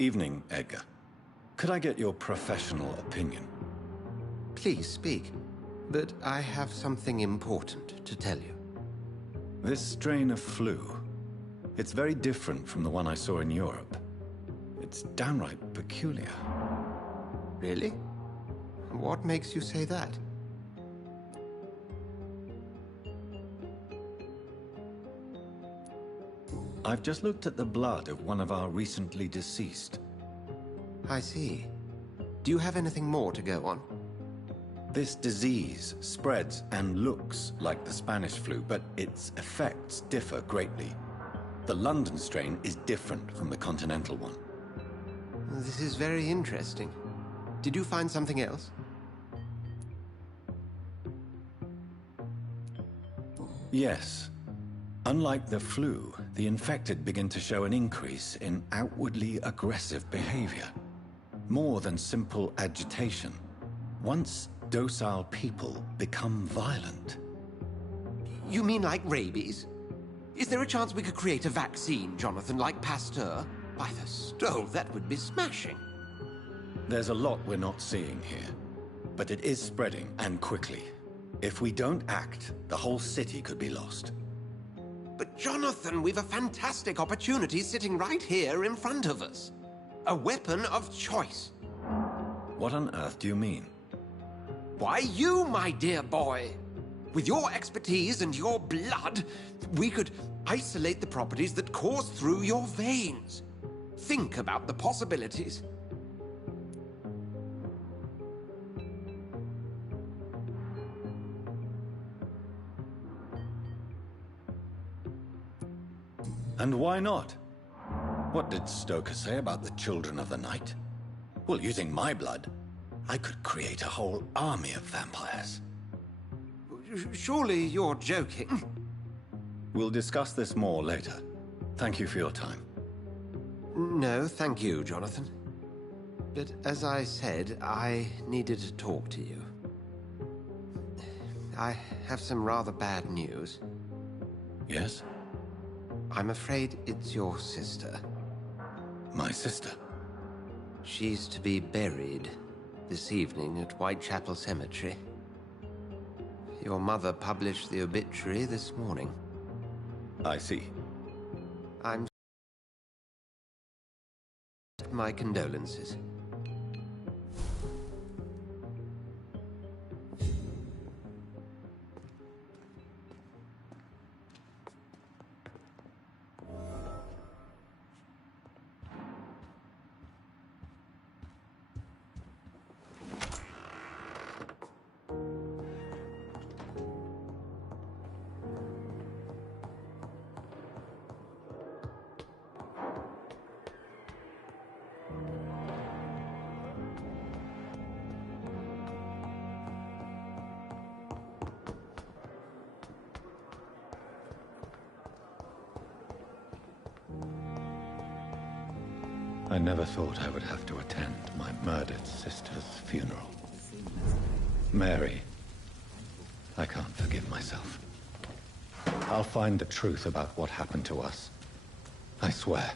Evening, Edgar. Could I get your professional opinion? Please speak, but I have something important to tell you. This strain of flu, it's very different from the one I saw in Europe. It's downright peculiar. Really? What makes you say that? I've just looked at the blood of one of our recently deceased. I see. Do you have anything more to go on? This disease spreads and looks like the Spanish flu, but its effects differ greatly. The London strain is different from the continental one. This is very interesting. Did you find something else? Yes. Unlike the flu, the infected begin to show an increase in outwardly aggressive behavior. More than simple agitation. Once docile people become violent. You mean like rabies? Is there a chance we could create a vaccine, Jonathan, like Pasteur? By the stole, that would be smashing. There's a lot we're not seeing here, but it is spreading, and quickly. If we don't act, the whole city could be lost. But Jonathan, we've a fantastic opportunity sitting right here in front of us. A weapon of choice. What on earth do you mean? Why, you, my dear boy. With your expertise and your blood, we could isolate the properties that course through your veins. Think about the possibilities. And why not? What did Stoker say about the Children of the Night? Well, using my blood, I could create a whole army of vampires. Surely you're joking. We'll discuss this more later. Thank you for your time. No, thank you, Jonathan. But as I said, I needed to talk to you. I have some rather bad news. Yes? I'm afraid it's your sister. My sister? She's to be buried this evening at Whitechapel Cemetery. Your mother published the obituary this morning. I see. I'm... My condolences. I never thought I would have to attend my murdered sister's funeral. Mary, I can't forgive myself. I'll find the truth about what happened to us. I swear.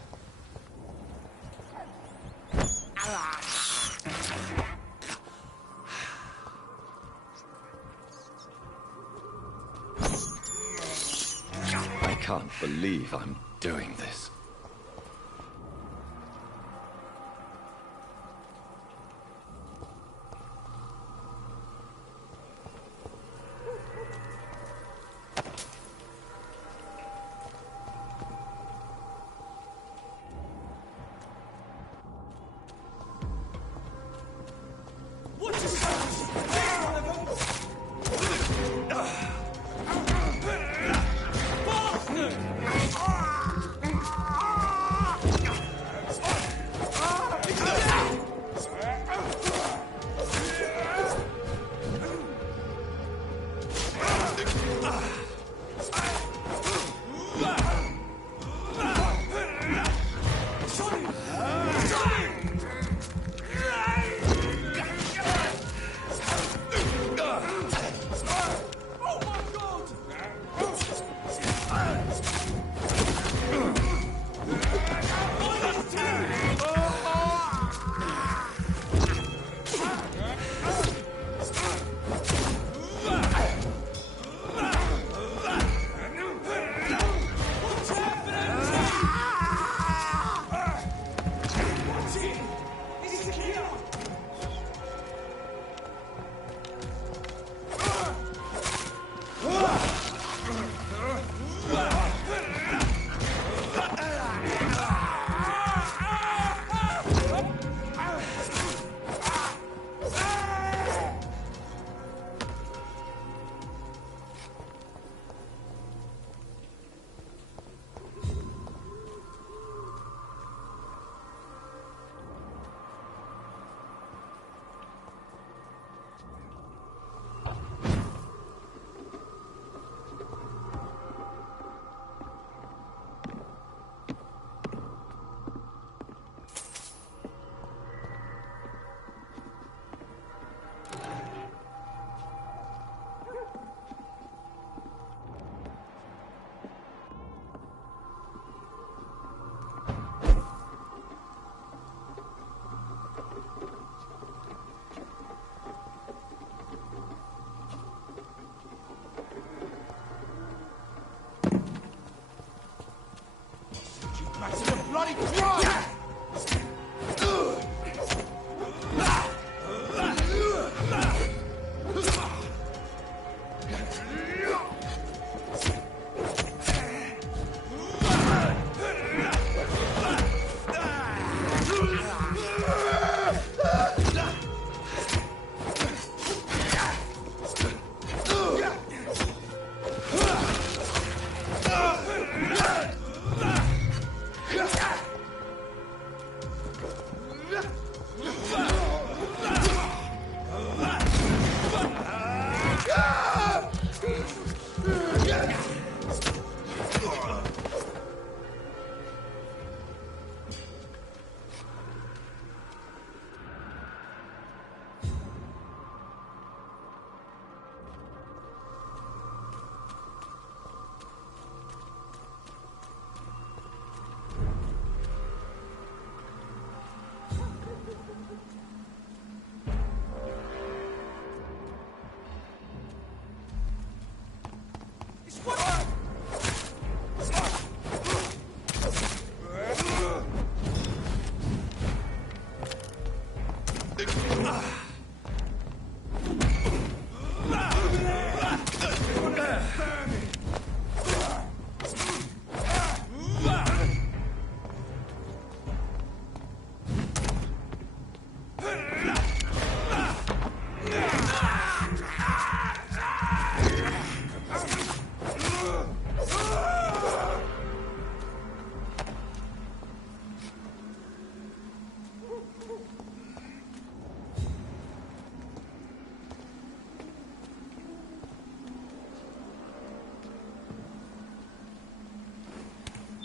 I can't believe I'm doing this.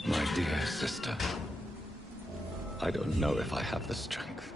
My dear sister, I don't know if I have the strength.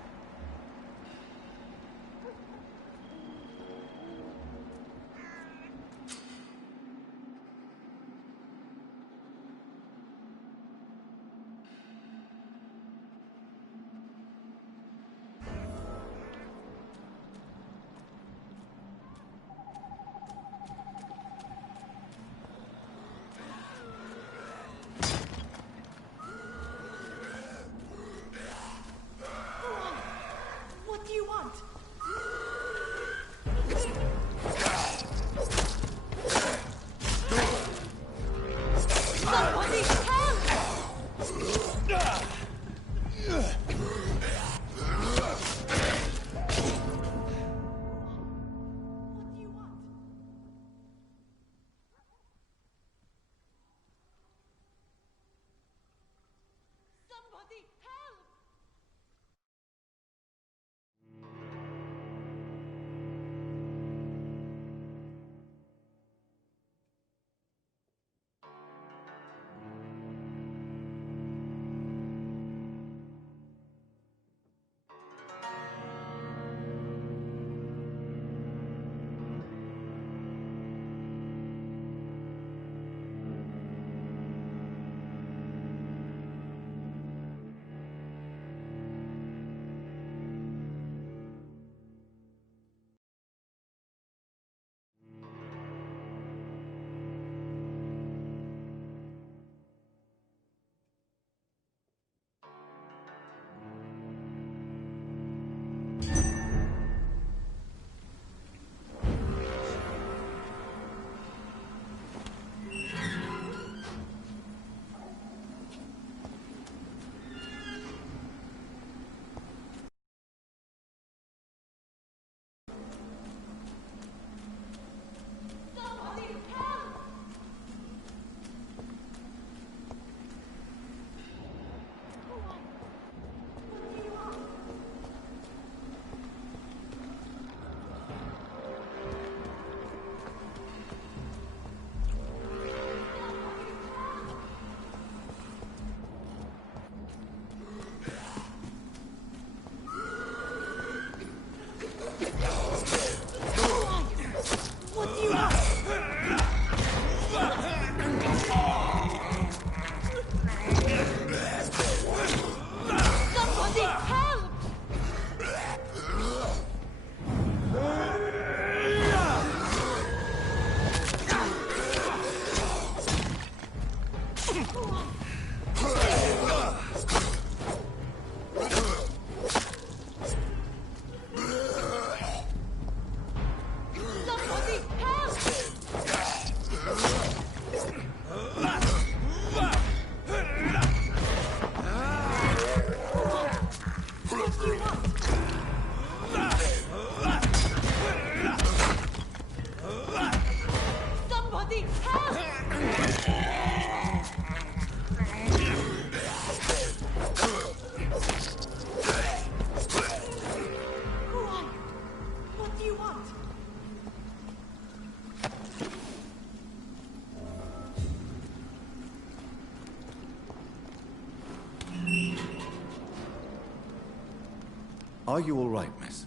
Are you all right, miss?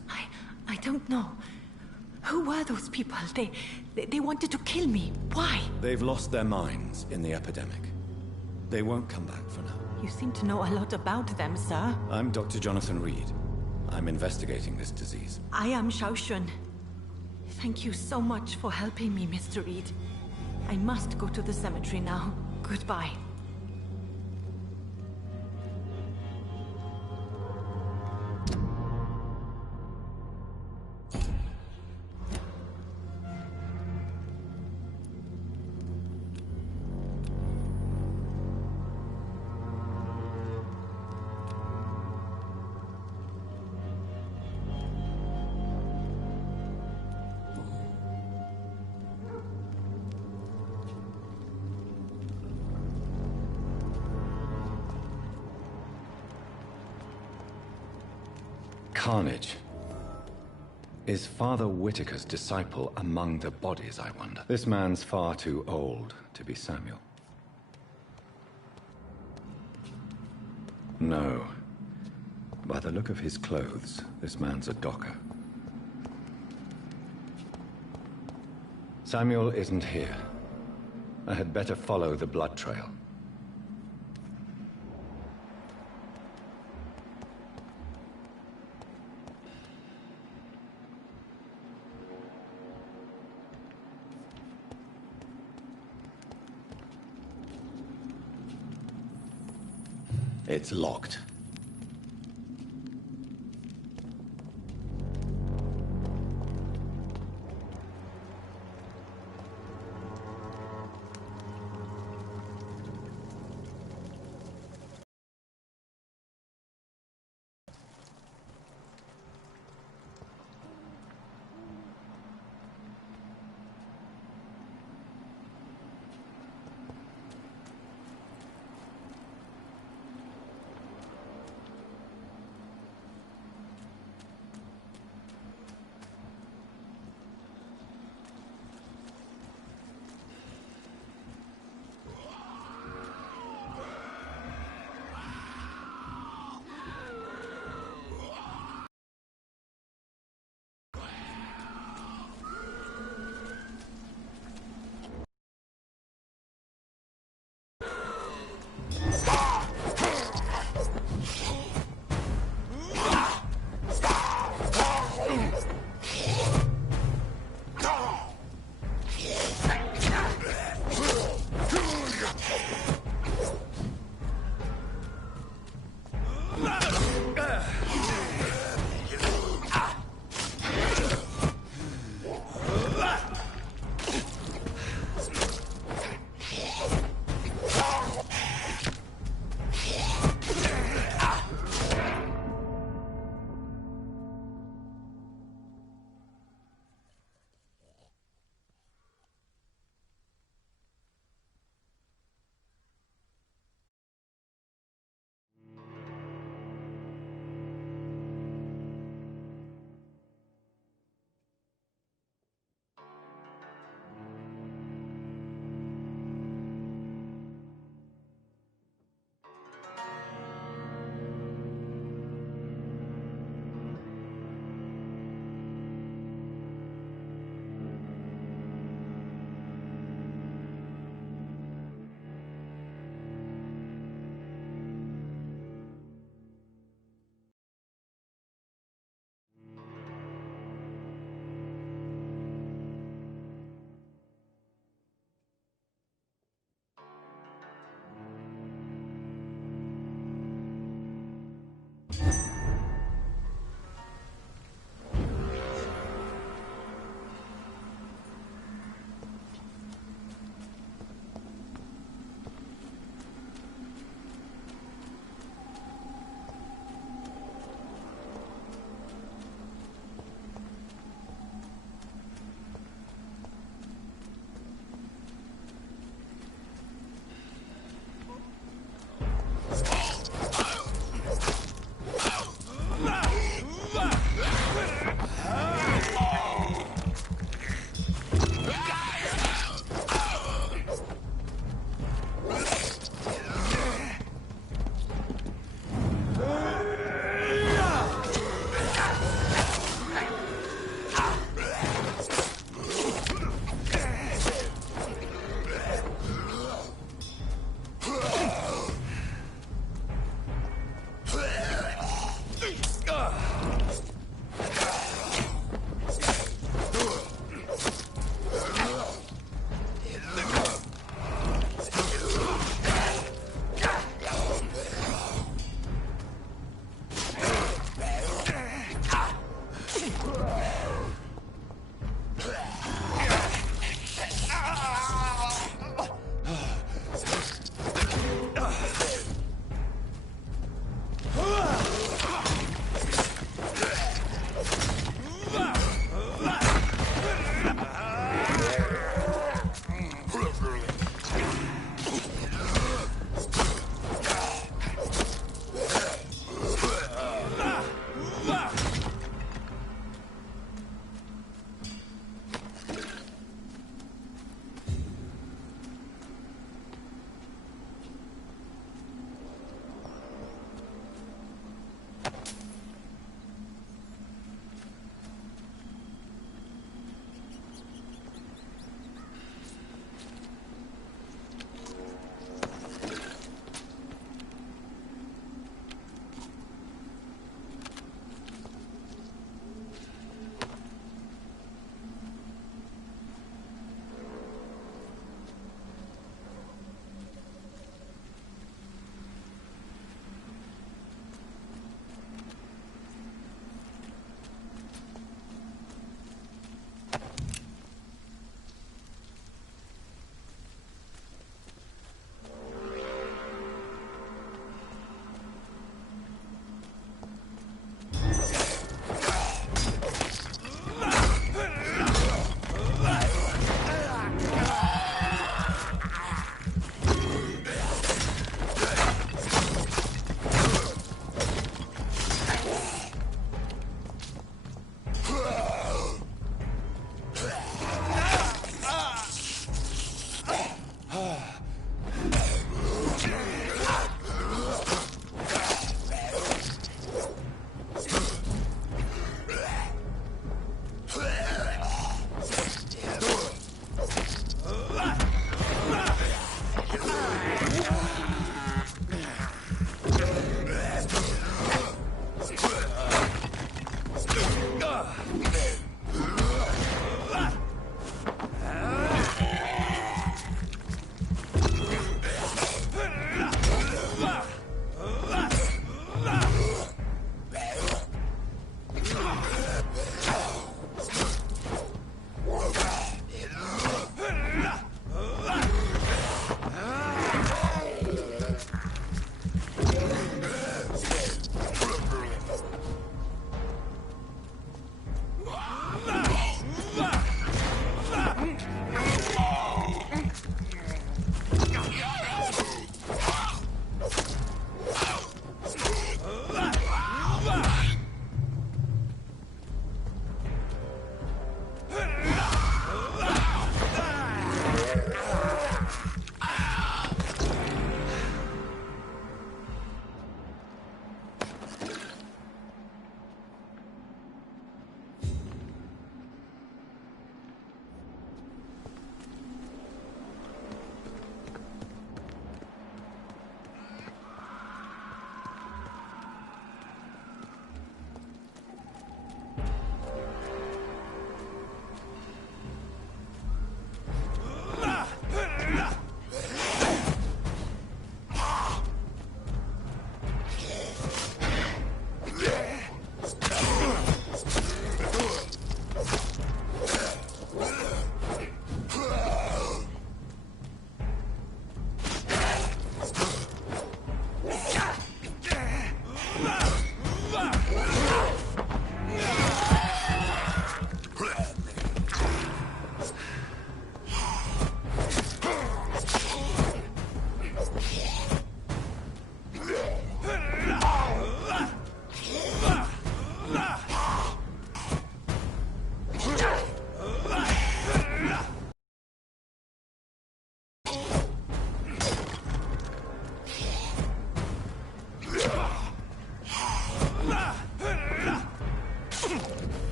I don't know. Who were those people? They wanted to kill me. Why? They've lost their minds in the epidemic. They won't come back for now. You seem to know a lot about them, sir. I'm Dr. Jonathan Reed. I'm investigating this disease. I am Xiaoxun. Thank you so much for helping me, Mr. Reed. I must go to the cemetery now. Goodbye. Carnage. Is Father Whitaker's disciple among the bodies, I wonder? This man's far too old to be Samuel. No. By the look of his clothes, this man's a docker. Samuel isn't here. I had better follow the blood trail. It's locked.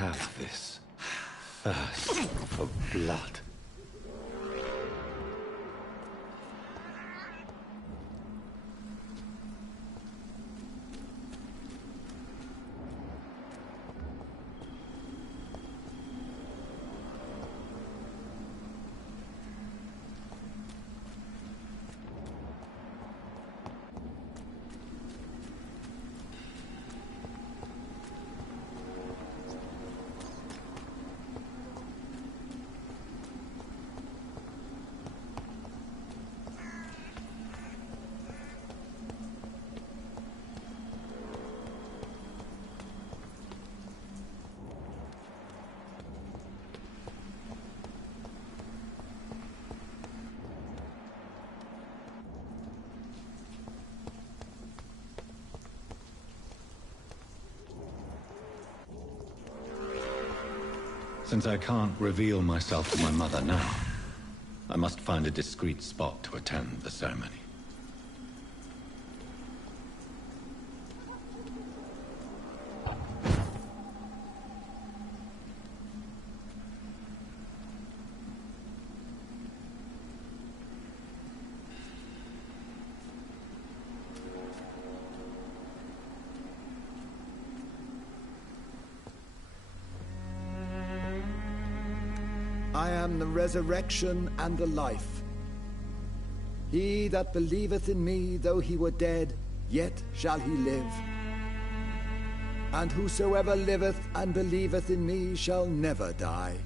have this thirst for blood. Since I can't reveal myself to my mother now, I must find a discreet spot to attend the ceremony. I am the resurrection and the life. He that believeth in me, though he were dead, yet shall he live. And whosoever liveth and believeth in me shall never die.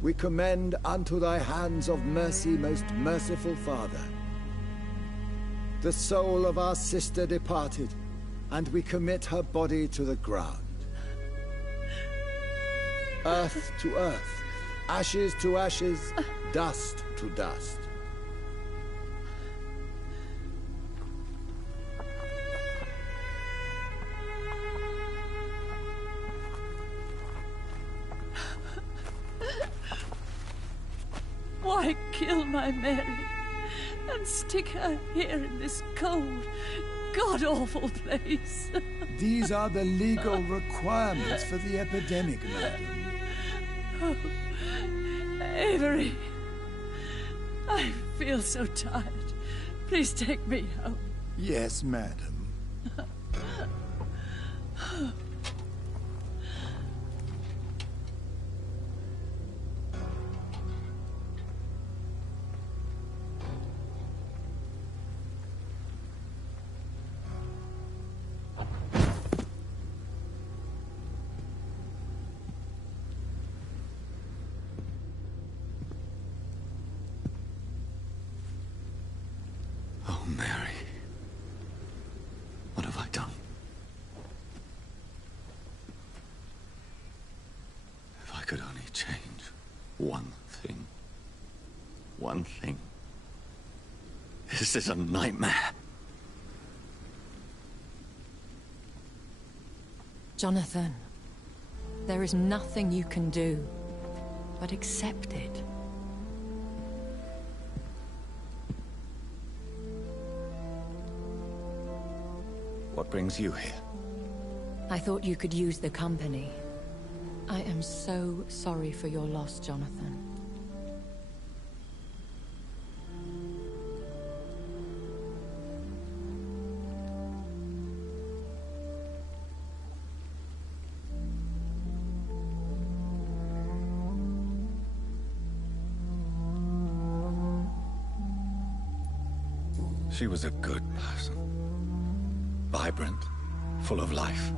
We commend unto thy hands of mercy, most merciful Father, the soul of our sister departed, and we commit her body to the ground. Earth to earth, ashes to ashes, dust to dust. Why kill my Mary and stick her here in this cold, god-awful place? These are the legal requirements for the epidemic, madam. Oh, Avery, I feel so tired. Please take me home. Yes, madam. Oh, Mary. What have I done? If I could only change one thing. One thing. This is a nightmare. Jonathan, there is nothing you can do but accept it. What brings you here? I thought you could use the company. I am so sorry for your loss, Jonathan. She was a good person. Vibrant, full of life.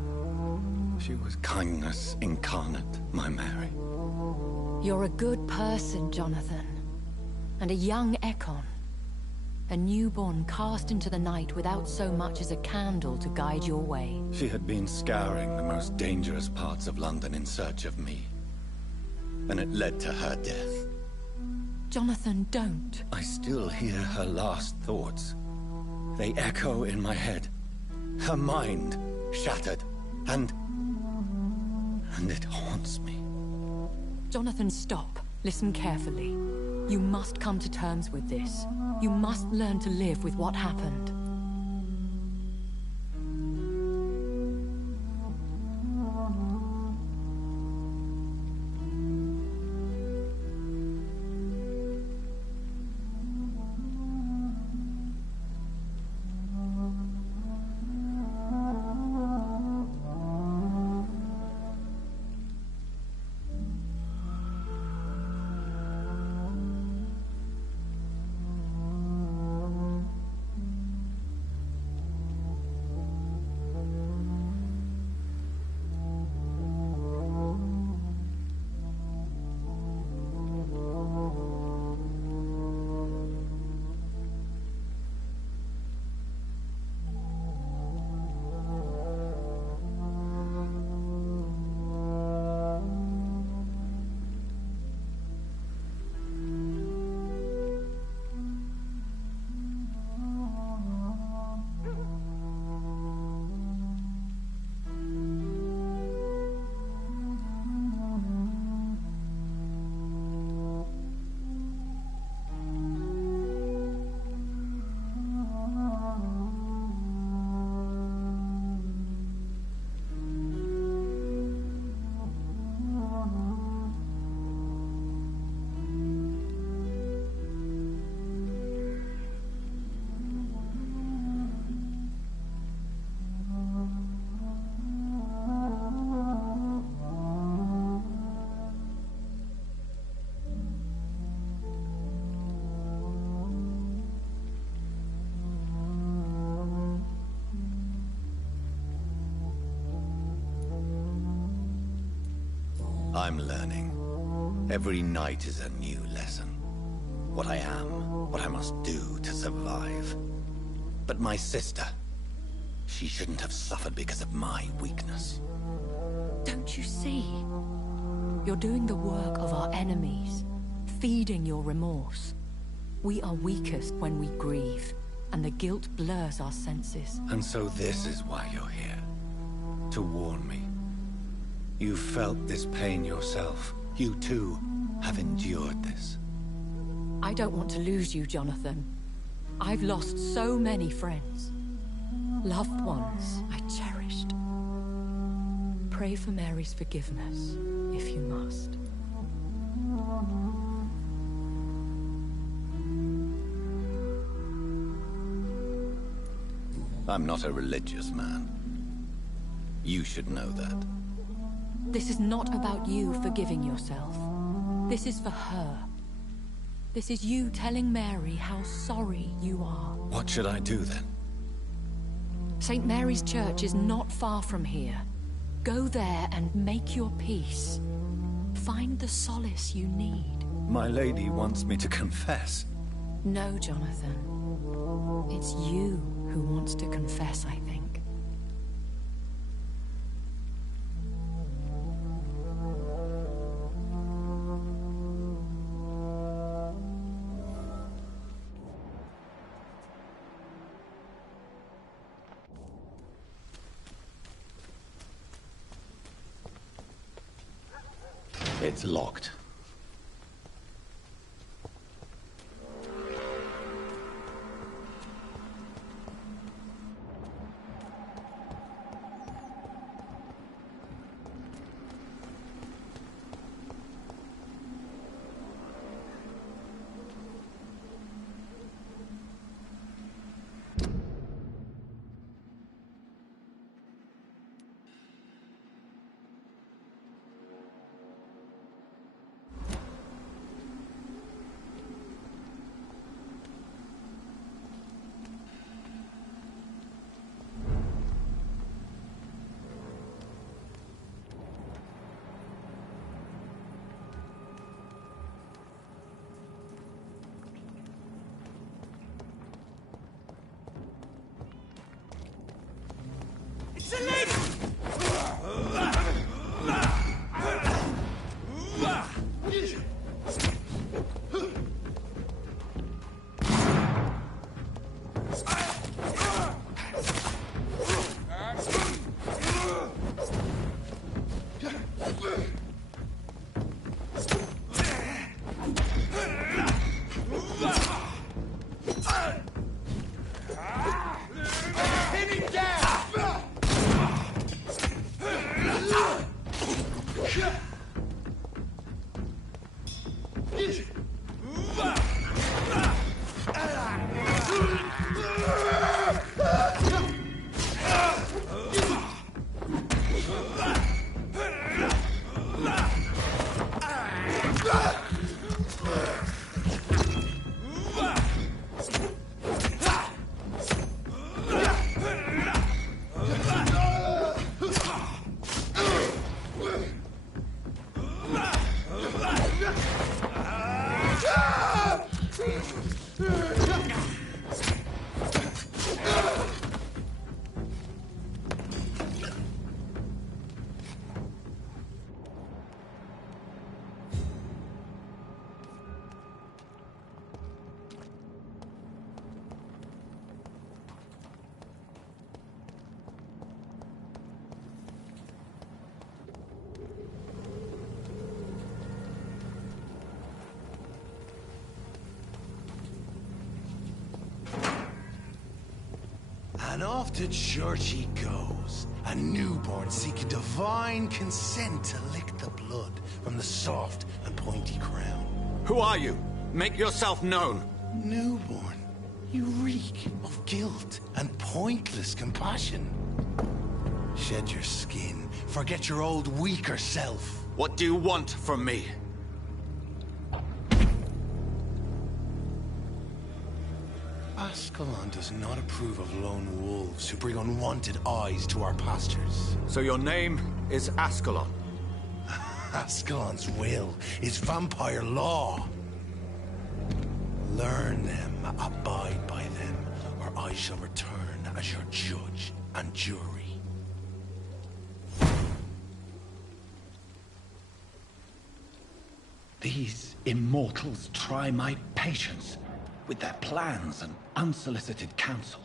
She was kindness incarnate, my Mary. You're a good person, Jonathan. And a young Ekon. A newborn cast into the night without so much as a candle to guide your way. She had been scouring the most dangerous parts of London in search of me. And it led to her death. Jonathan, don't. I still hear her last thoughts. They echo in my head. Her mind shattered, and it haunts me. Jonathan, stop. Listen carefully. You must come to terms with this. You must learn to live with what happened. I'm learning. Every night is a new lesson. What I am, what I must do to survive. But my sister, she shouldn't have suffered because of my weakness. Don't you see? You're doing the work of our enemies, feeding your remorse. We are weakest when we grieve, and the guilt blurs our senses. And so this is why you're here. To warn me. You felt this pain yourself. You too have endured this. I don't want to lose you, Jonathan. I've lost so many friends. Loved ones I cherished. Pray for Mary's forgiveness, if you must. I'm not a religious man. You should know that. This is not about you forgiving yourself. This is for her. This is you telling Mary how sorry you are. What should I do then? St. Mary's Church is not far from here. Go there and make your peace. Find the solace you need. My lady wants me to confess. No, Jonathan. It's you who wants to confess, I think. It's locked. And off to church he goes, a newborn seeking divine consent to lick the blood from the soft and pointy crown. Who are you? Make yourself known. Newborn, you reek of guilt and pointless compassion. Shed your skin, forget your old weaker self. What do you want from me? Ascalon does not approve of lone wolves who bring unwanted eyes to our pastures. So your name is Ascalon? Ascalon's will is vampire law. Learn them, abide by them, or I shall return as your judge and jury. These immortals try my patience with their plans and unsolicited counsel.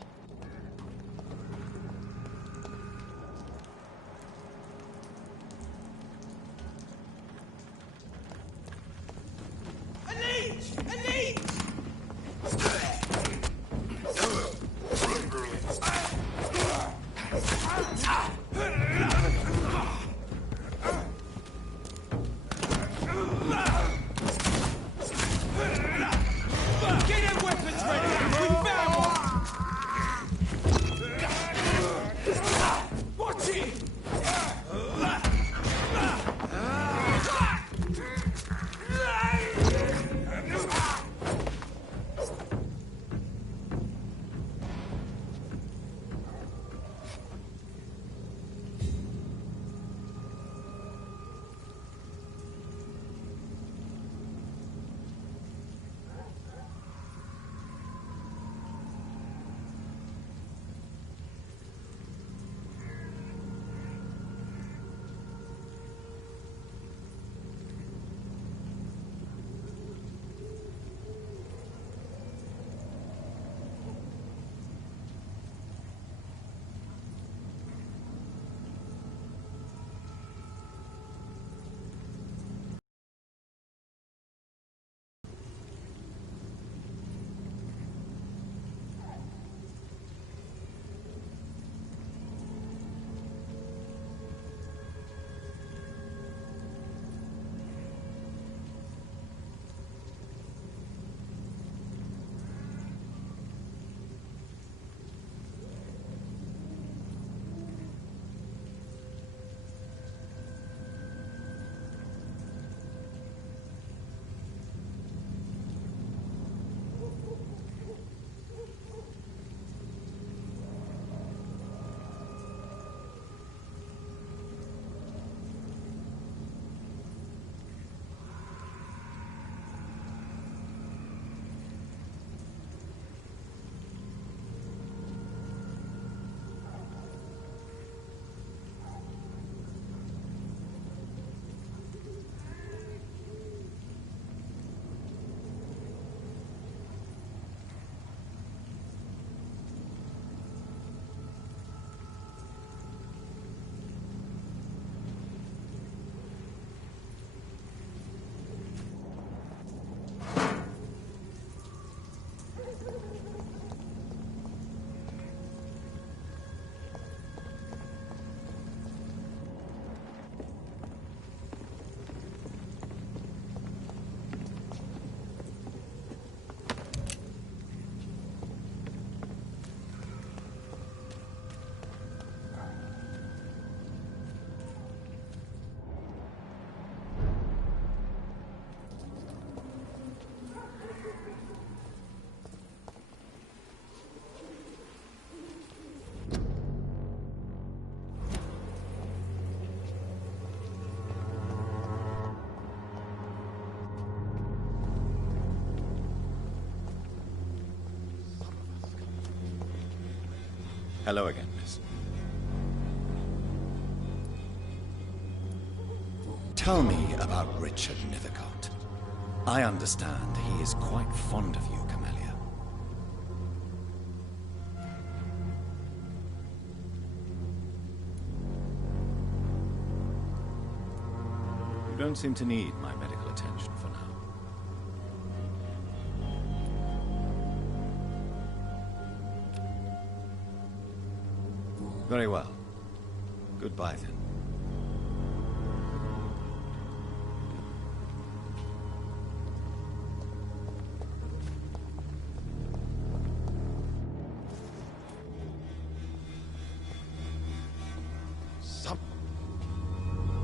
Hello again, miss. Tell me about Richard Nithercott. I understand he is quite fond of you, Camellia. You don't seem to need my medical attention for now. Very well. Goodbye, then.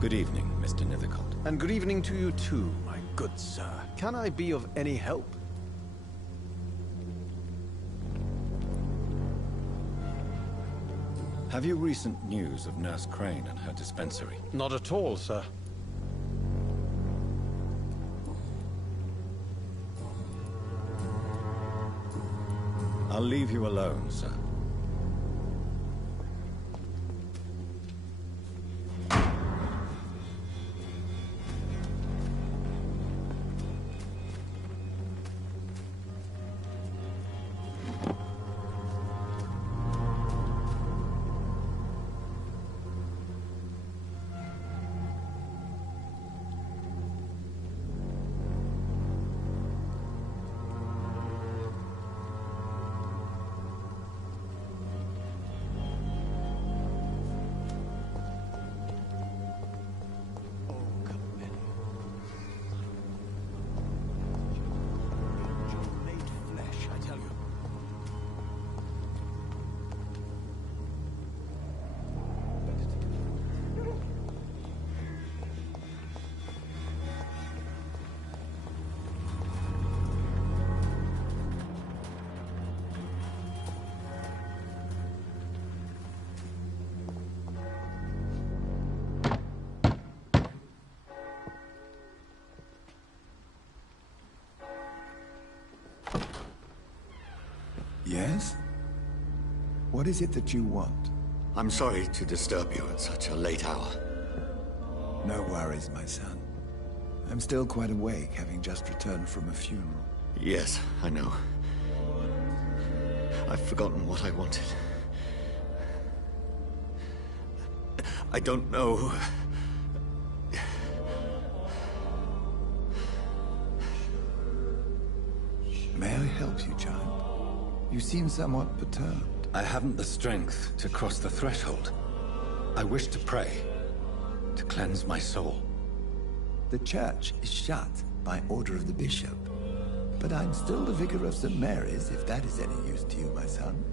Good evening, Mr. Nithercott. And good evening to you too, my good sir. Can I be of any help? Have you recent news of Nurse Crane and her dispensary? Not at all, sir. I'll leave you alone, sir. Yes? What is it that you want? I'm sorry to disturb you at such a late hour. No worries, my son. I'm still quite awake, having just returned from a funeral. Yes, I know. I've forgotten what I wanted. I don't know. May I help you, child? You seem somewhat perturbed. I haven't the strength to cross the threshold. I wish to pray, to cleanse my soul. The church is shut by order of the bishop. But I'm still the vicar of St. Mary's, if that is any use to you, my son.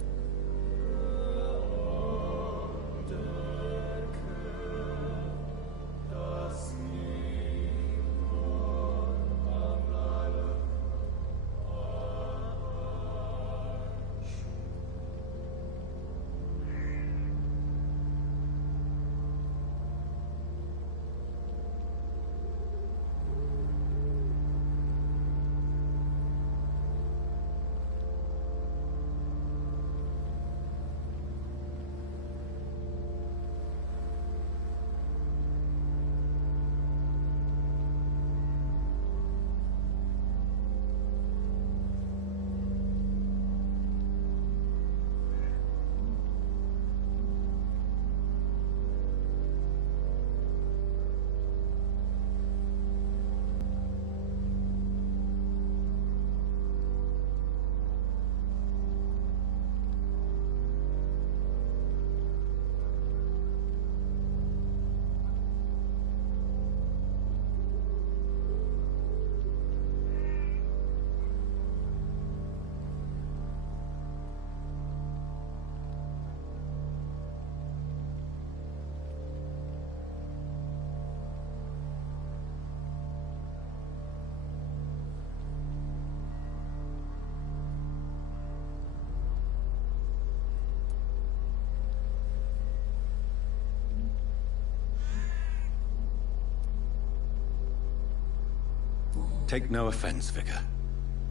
Take no offense, Vicar.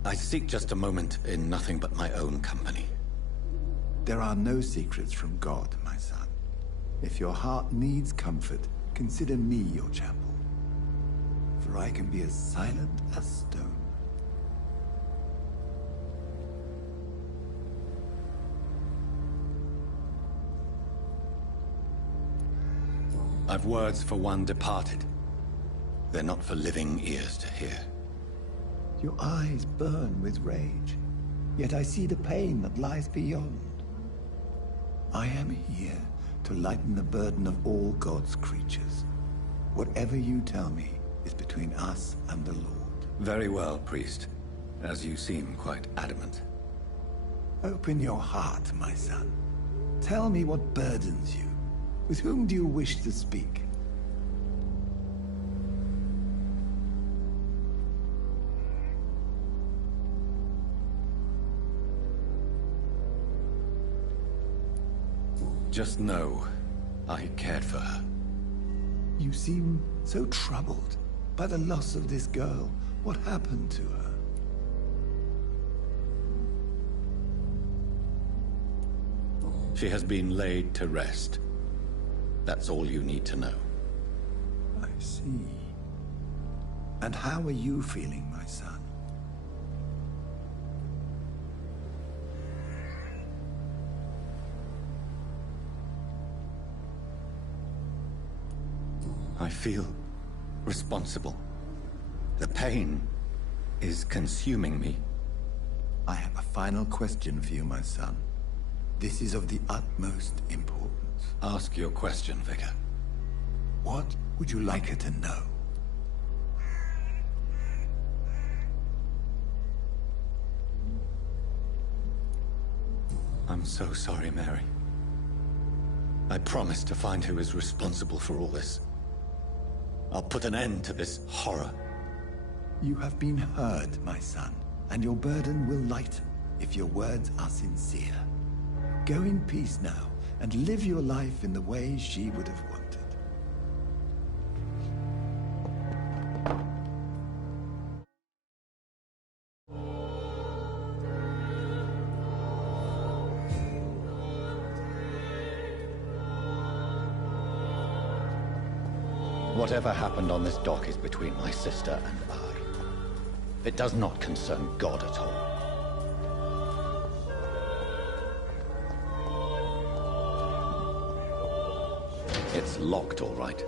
I seek just a moment in nothing but my own company. There are no secrets from God, my son. If your heart needs comfort, consider me your chapel. For I can be as silent as stone. I've words for one departed. They're not for living ears to hear. Your eyes burn with rage, yet I see the pain that lies beyond. I am here to lighten the burden of all God's creatures. Whatever you tell me is between us and the Lord. Very well, priest. As you seem quite adamant. Open your heart, my son. Tell me what burdens you. With whom do you wish to speak? Just know, I cared for her. You seem so troubled by the loss of this girl. What happened to her? She has been laid to rest. That's all you need to know. I see. And how are you feeling, my son? I feel responsible. The pain is consuming me. I have a final question for you, my son. This is of the utmost importance. Ask your question, Vicar. What would you like her to know? I'm so sorry, Mary. I promise to find who is responsible for all this. I'll put an end to this horror. You have been heard, my son, and your burden will lighten if your words are sincere. Go in peace now, and live your life in the way she would have wanted. Whatever happened on this dock is between my sister and I. It does not concern God at all. It's locked, all right.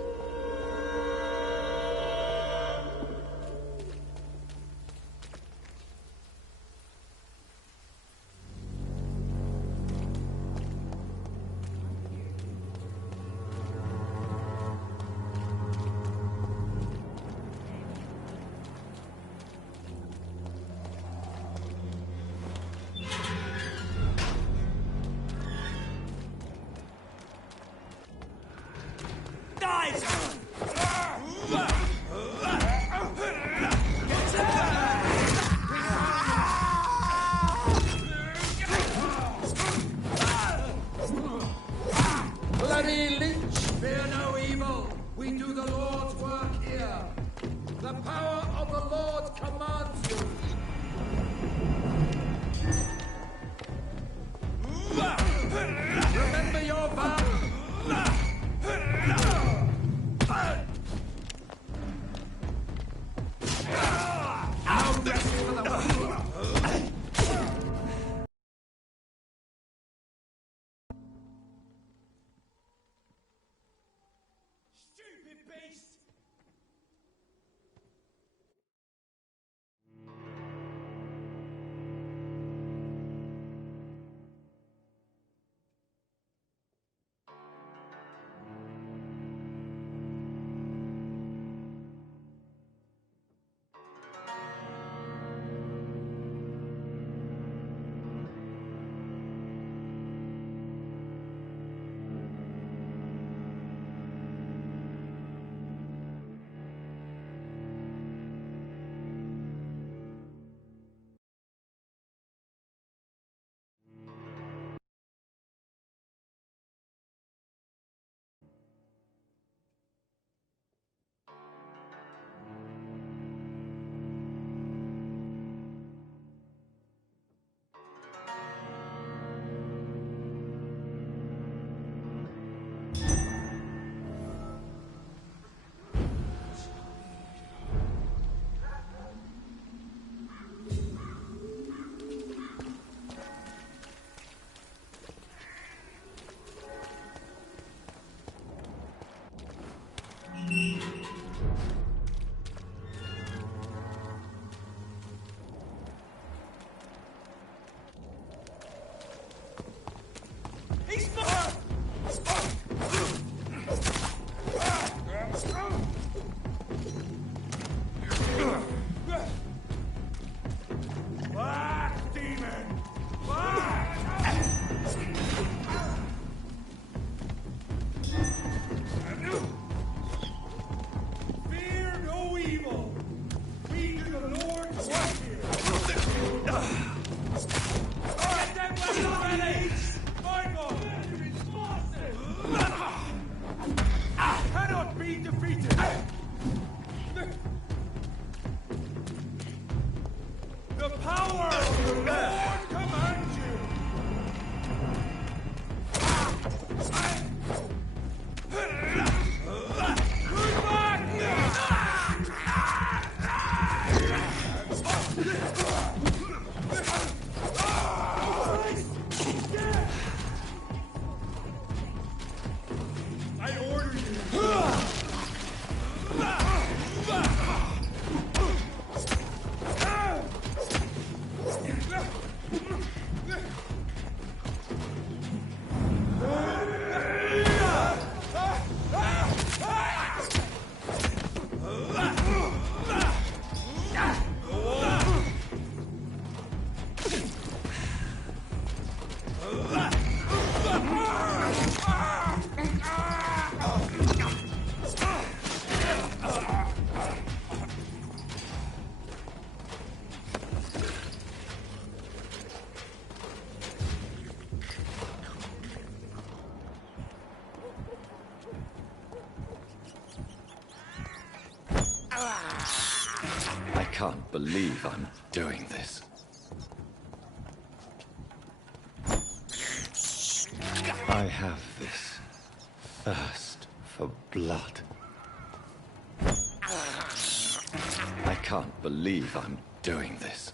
I can't believe I'm doing this. I have this thirst for blood. I can't believe I'm doing this.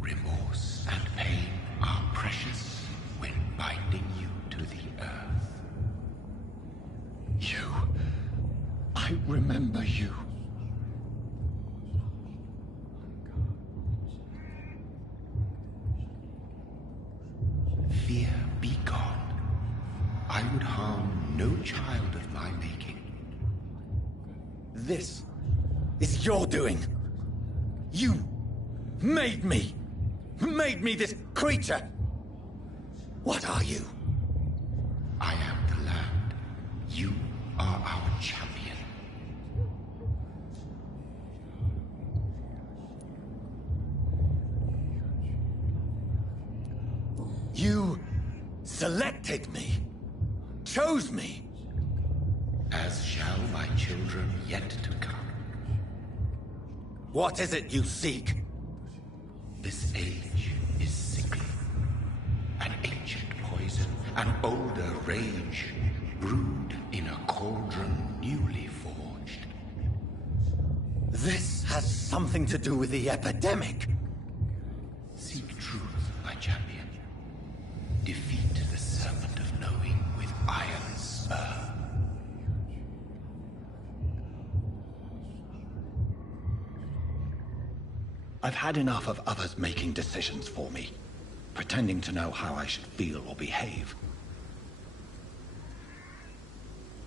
Remorse and pain are precious when binding you to the earth. You. I remember you. Fear be gone. I would harm no child of my making. This is your doing. You made me. Made me this creature. What are you? I am the land. You are our champion. You selected me. Chose me. As shall my children yet to come. What is it you seek? This age is sickly. An ancient poison, an older rage, brewed in a cauldron newly forged. This has something to do with the epidemic. Seek truth, my champion. Defeat the Serpent of Knowing with iron spur. I've had enough of others making decisions for me, pretending to know how I should feel or behave.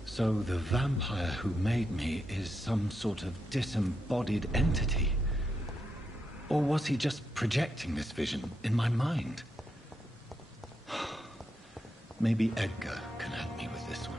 So the vampire who made me is some sort of disembodied entity? Or was he just projecting this vision in my mind? Maybe Edgar can help me with this one.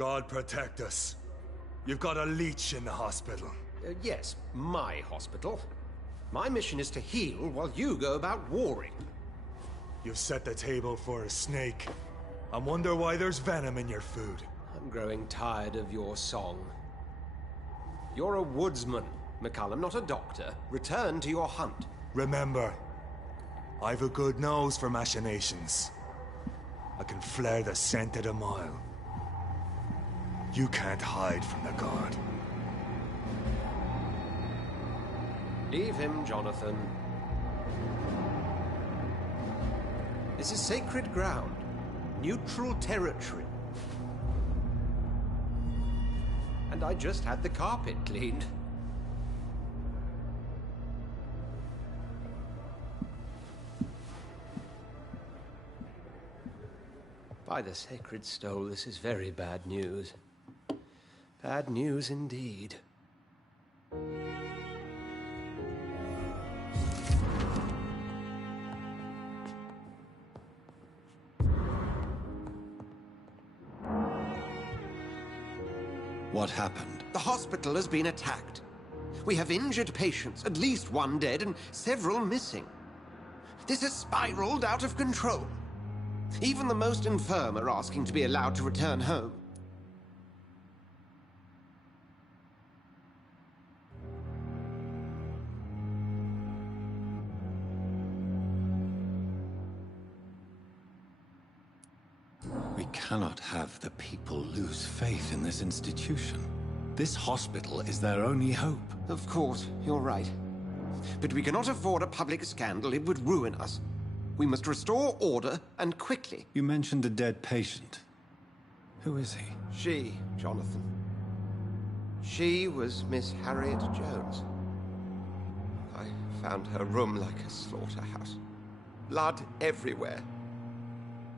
God protect us. You've got a leech in the hospital. Yes, my hospital. My mission is to heal while you go about warring. You've set the table for a snake. I wonder why there's venom in your food. I'm growing tired of your song. You're a woodsman, McCullum, not a doctor. Return to your hunt. Remember, I've a good nose for machinations. I can flare the scent at a mile. You can't hide from the God. Leave him, Jonathan. This is sacred ground. Neutral territory. And I just had the carpet cleaned. By the sacred stole, this is very bad news. Bad news indeed. What happened? The hospital has been attacked. We have injured patients, at least one dead and several missing. This has spiraled out of control. Even the most infirm are asking to be allowed to return home. We cannot have the people lose faith in this institution. This hospital is their only hope. Of course, you're right. But we cannot afford a public scandal. It would ruin us. We must restore order, and quickly. You mentioned a dead patient. Who is he? She, Jonathan. She was Miss Harriet Jones. I found her room like a slaughterhouse. Blood everywhere.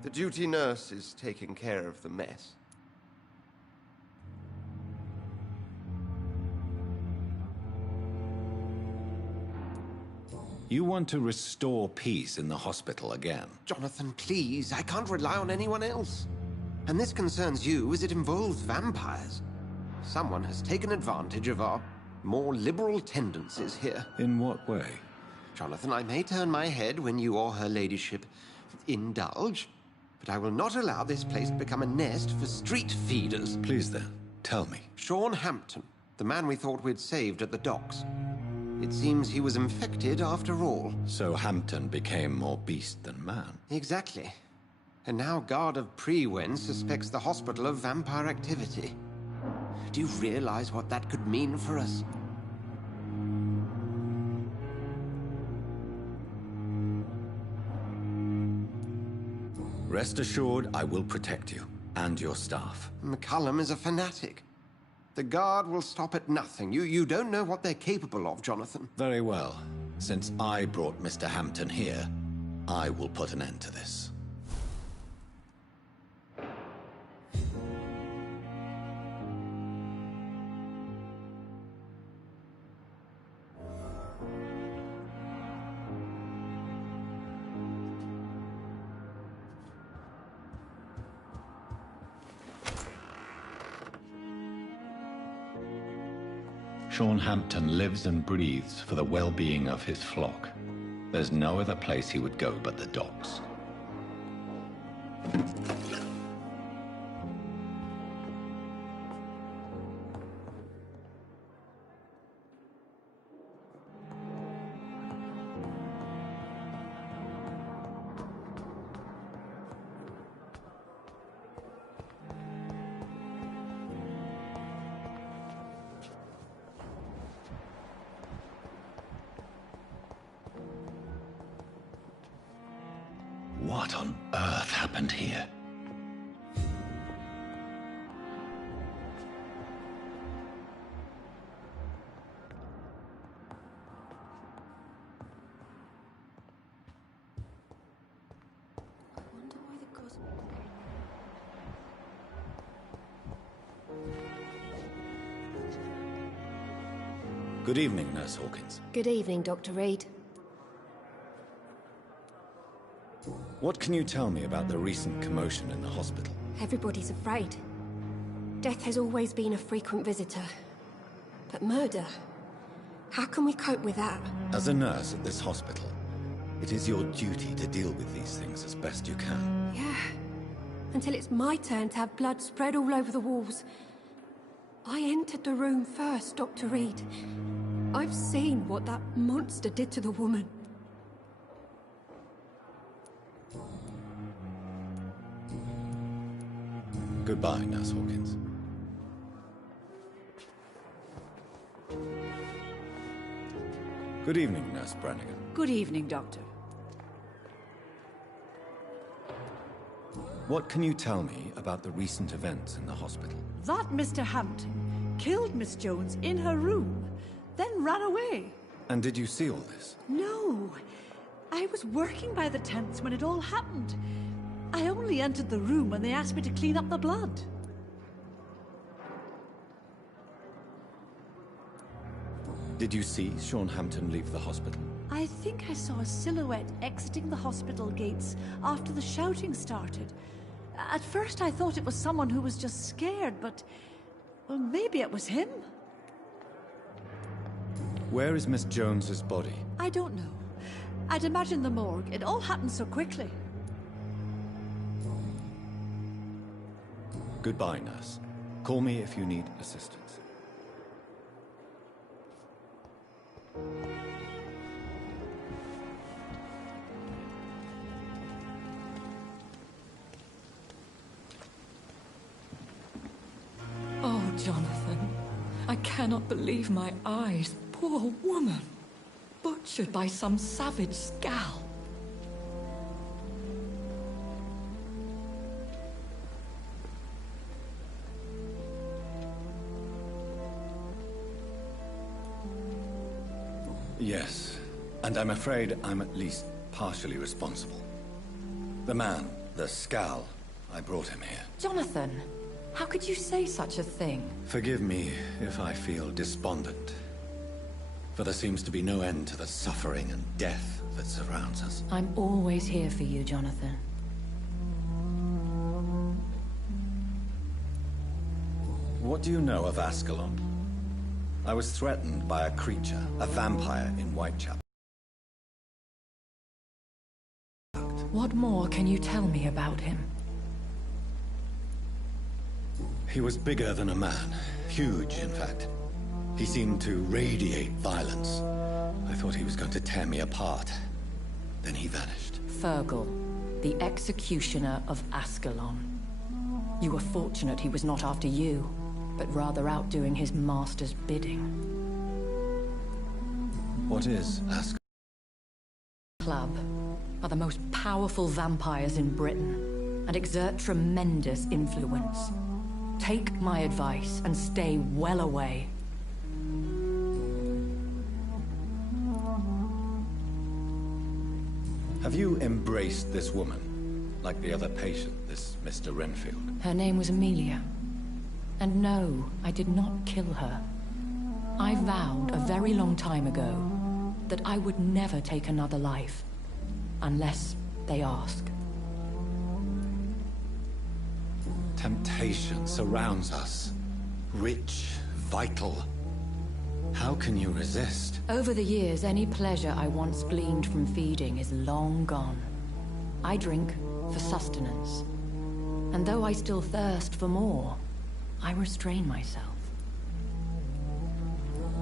The duty nurse is taking care of the mess. You want to restore peace in the hospital again? Jonathan, please. I can't rely on anyone else. And this concerns you as it involves vampires. Someone has taken advantage of our more liberal tendencies here. In what way? Jonathan, I may turn my head when you or her ladyship indulge, but I will not allow this place to become a nest for street feeders. Please then, tell me. Sean Hampton, the man we thought we'd saved at the docks. It seems he was infected after all. So Hampton became more beast than man? Exactly. And now Guard of Prewen suspects the hospital of vampire activity. Do you realize what that could mean for us? Rest assured, I will protect you, and your staff. McCullum is a fanatic. The Guard will stop at nothing. You don't know what they're capable of, Jonathan. Very well. Since I brought Mr. Hampton here, I will put an end to this. Sean Hampton lives and breathes for the well-being of his flock. There's no other place he would go but the docks. What on earth happened here? Good evening, Nurse Hawkins. Good evening, Dr. Reed. What can you tell me about the recent commotion in the hospital? Everybody's afraid. Death has always been a frequent visitor. But murder? How can we cope with that? As a nurse at this hospital, it is your duty to deal with these things as best you can. Yeah. Until it's my turn to have blood spread all over the walls. I entered the room first, Dr. Reed. I've seen what that monster did to the woman. Goodbye, Nurse Hawkins. Good evening, Nurse Brannigan. Good evening, Doctor. What can you tell me about the recent events in the hospital? That Mr. Hampton killed Miss Jones in her room, then ran away. And did you see all this? No. I was working by the tents when it all happened. I only entered the room when they asked me to clean up the blood. Did you see Sean Hampton leave the hospital? I think I saw a silhouette exiting the hospital gates after the shouting started. At first I thought it was someone who was just scared, but... well, maybe it was him. Where is Miss Jones's body? I don't know. I'd imagine the morgue. It all happened so quickly. Goodbye, nurse. Call me if you need assistance. Oh, Jonathan. I cannot believe my eyes. Poor woman. Butchered by some savage scowl. Yes, and I'm afraid I'm at least partially responsible. The man, the scowl, I brought him here. Jonathan, how could you say such a thing? Forgive me if I feel despondent. For there seems to be no end to the suffering and death that surrounds us. I'm always here for you, Jonathan. What do you know of Ascalon? I was threatened by a creature, a vampire in Whitechapel. What more can you tell me about him? He was bigger than a man. Huge, in fact. He seemed to radiate violence. I thought he was going to tear me apart. Then he vanished. Fergal, the executioner of Ascalon. You were fortunate he was not after you, but rather out doing his master's bidding. What is Ascalon? Club are the most powerful vampires in Britain and exert tremendous influence. Take my advice and stay well away. Have you embraced this woman, like the other patient, this Mr. Renfield? Her name was Amelia. And no, I did not kill her. I vowed a very long time ago that I would never take another life, unless they ask. Temptation surrounds us. Rich, vital. How can you resist? Over the years, any pleasure I once gleaned from feeding is long gone. I drink for sustenance. And though I still thirst for more, I restrain myself.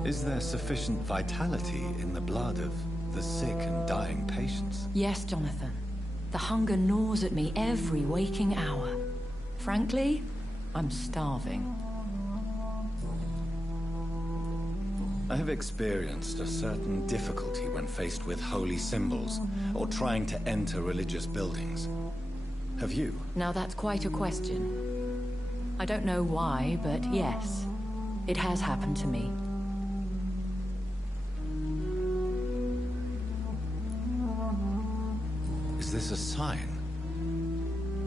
Is there sufficient vitality in the blood of the sick and dying patients? Yes, Jonathan. The hunger gnaws at me every waking hour. Frankly, I'm starving. I have experienced a certain difficulty when faced with holy symbols, or trying to enter religious buildings. Have you? Now that's quite a question. I don't know why, but yes, it has happened to me. Is this a sign?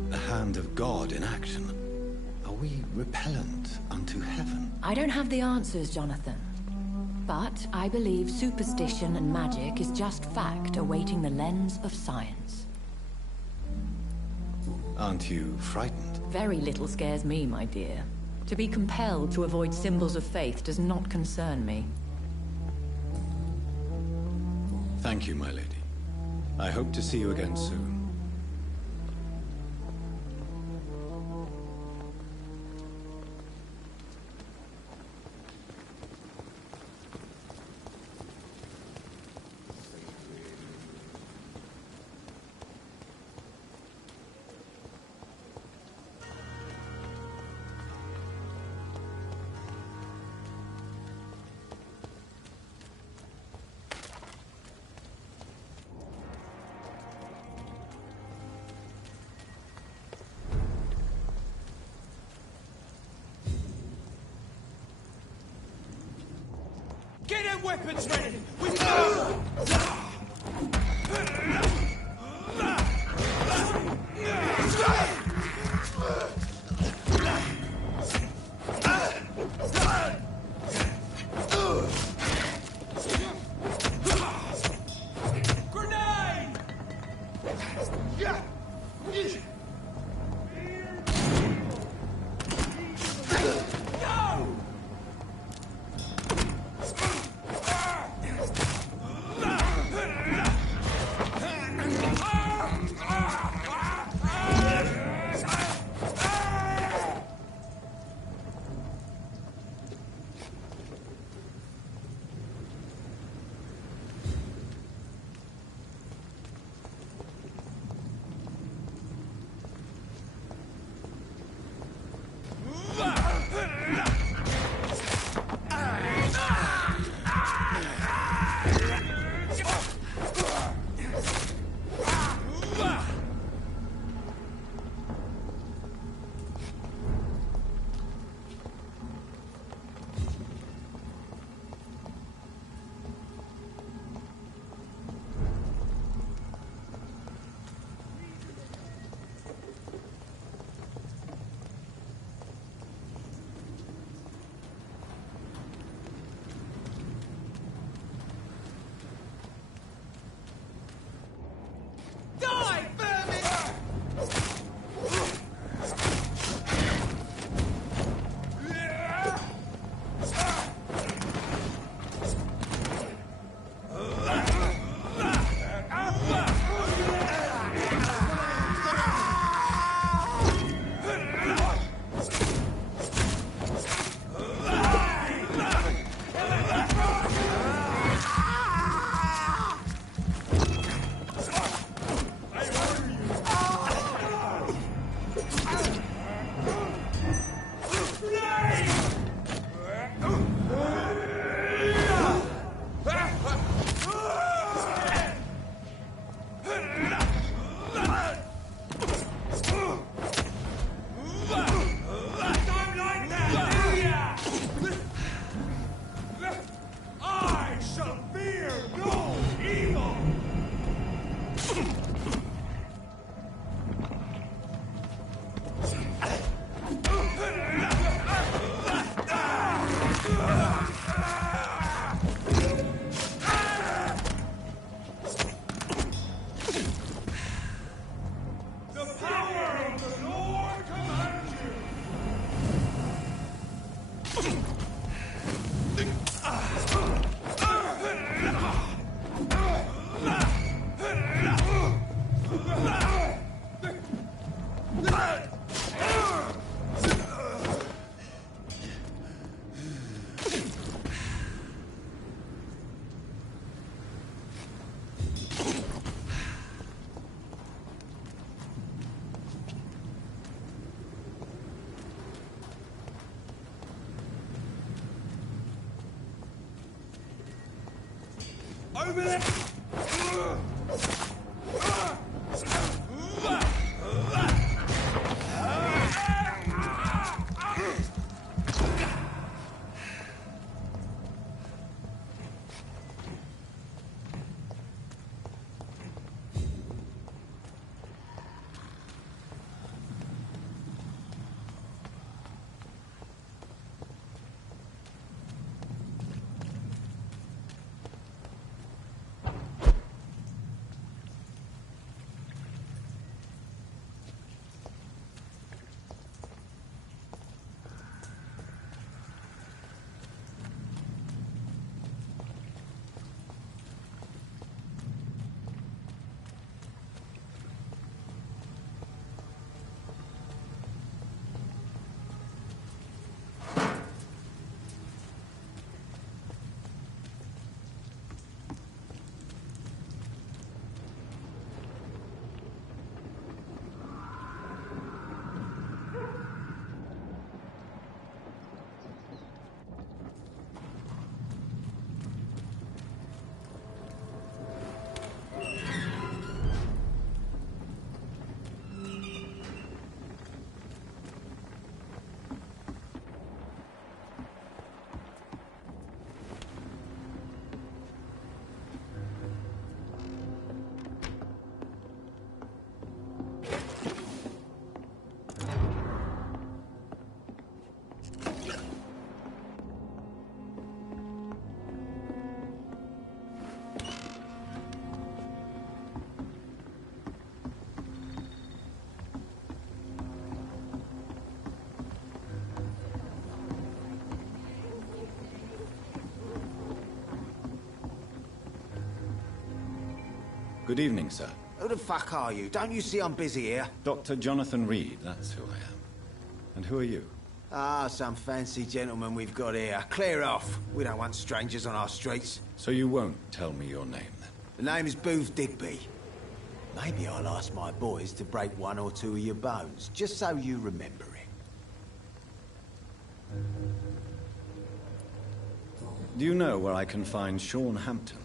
The hand of God in action? Are we repellent unto heaven? I don't have the answers, Jonathan. But I believe superstition and magic is just fact awaiting the lens of science. Aren't you frightened? Very little scares me, my dear. To be compelled to avoid symbols of faith does not concern me. Thank you, my lady. I hope to see you again soon. Get them weapons ready! Grenade! Go! Over there! Good evening, sir. Who the fuck are you? Don't you see I'm busy here? Dr. Jonathan Reed, that's who I am. And who are you? Ah, some fancy gentleman we've got here. Clear off. We don't want strangers on our streets. So you won't tell me your name, then? The name is Booth Digby. Maybe I'll ask my boys to break one or two of your bones, just so you remember it. Do you know where I can find Sean Hampton?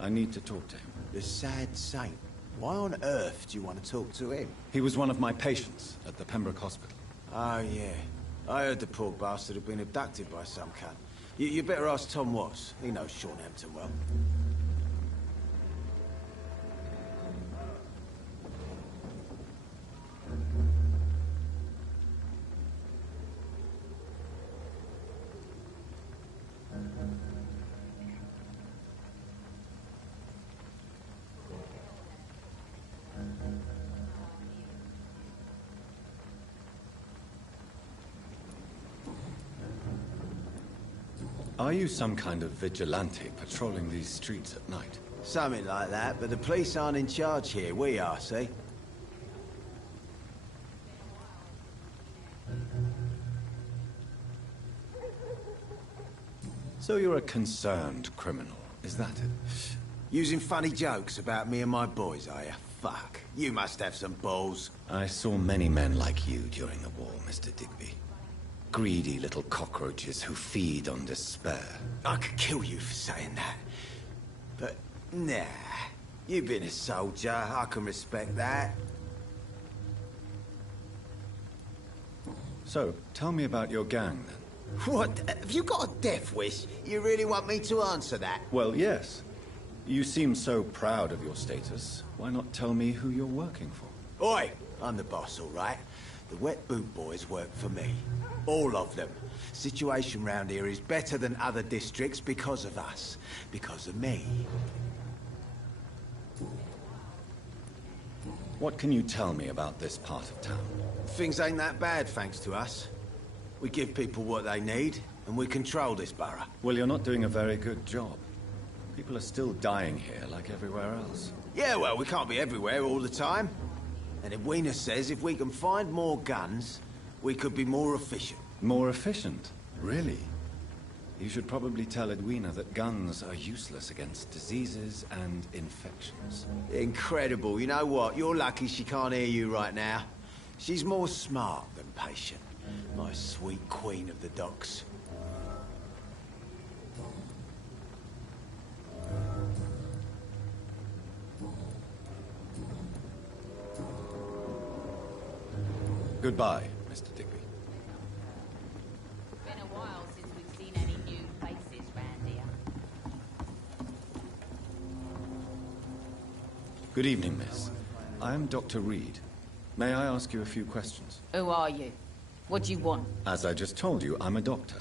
I need to talk to him. The sad saint. Why on earth do you want to talk to him? He was one of my patients at the Pembroke Hospital. Oh, yeah. I heard the poor bastard had been abducted by some cunt. You better ask Tom Watts. He knows Sean Hampton well. Are you some kind of vigilante patrolling these streets at night? Something like that, but the police aren't in charge here. We are, see? So you're a concerned criminal, is that it? Using funny jokes about me and my boys, are you? Fuck. You must have some balls. I saw many men like you during the war, Mr. Digby. Greedy little cockroaches who feed on despair. I could kill you for saying that. But, nah. You've been a soldier. I can respect that. So, tell me about your gang, then. What? Have you got a death wish? You really want me to answer that? Well, yes. You seem so proud of your status. Why not tell me who you're working for? Oi! I'm the boss, all right? The Wet Boot Boys work for me. All of them. Situation round here is better than other districts because of us. Because of me. What can you tell me about this part of town? Things ain't that bad, thanks to us. We give people what they need, and we control this borough. Well, you're not doing a very good job. People are still dying here, like everywhere else. Yeah, well, we can't be everywhere all the time. And Edwina says if we can find more guns, we could be more efficient. More efficient? Really? You should probably tell Edwina that guns are useless against diseases and infections. Incredible. You know what? You're lucky she can't hear you right now. She's more smart than patient. My sweet queen of the docks. Goodbye, Mr. Digby. It's been a while since we've seen any new faces round here. Good evening, miss. I am Dr. Reed. May I ask you a few questions? Who are you? What do you want? As I just told you, I'm a doctor.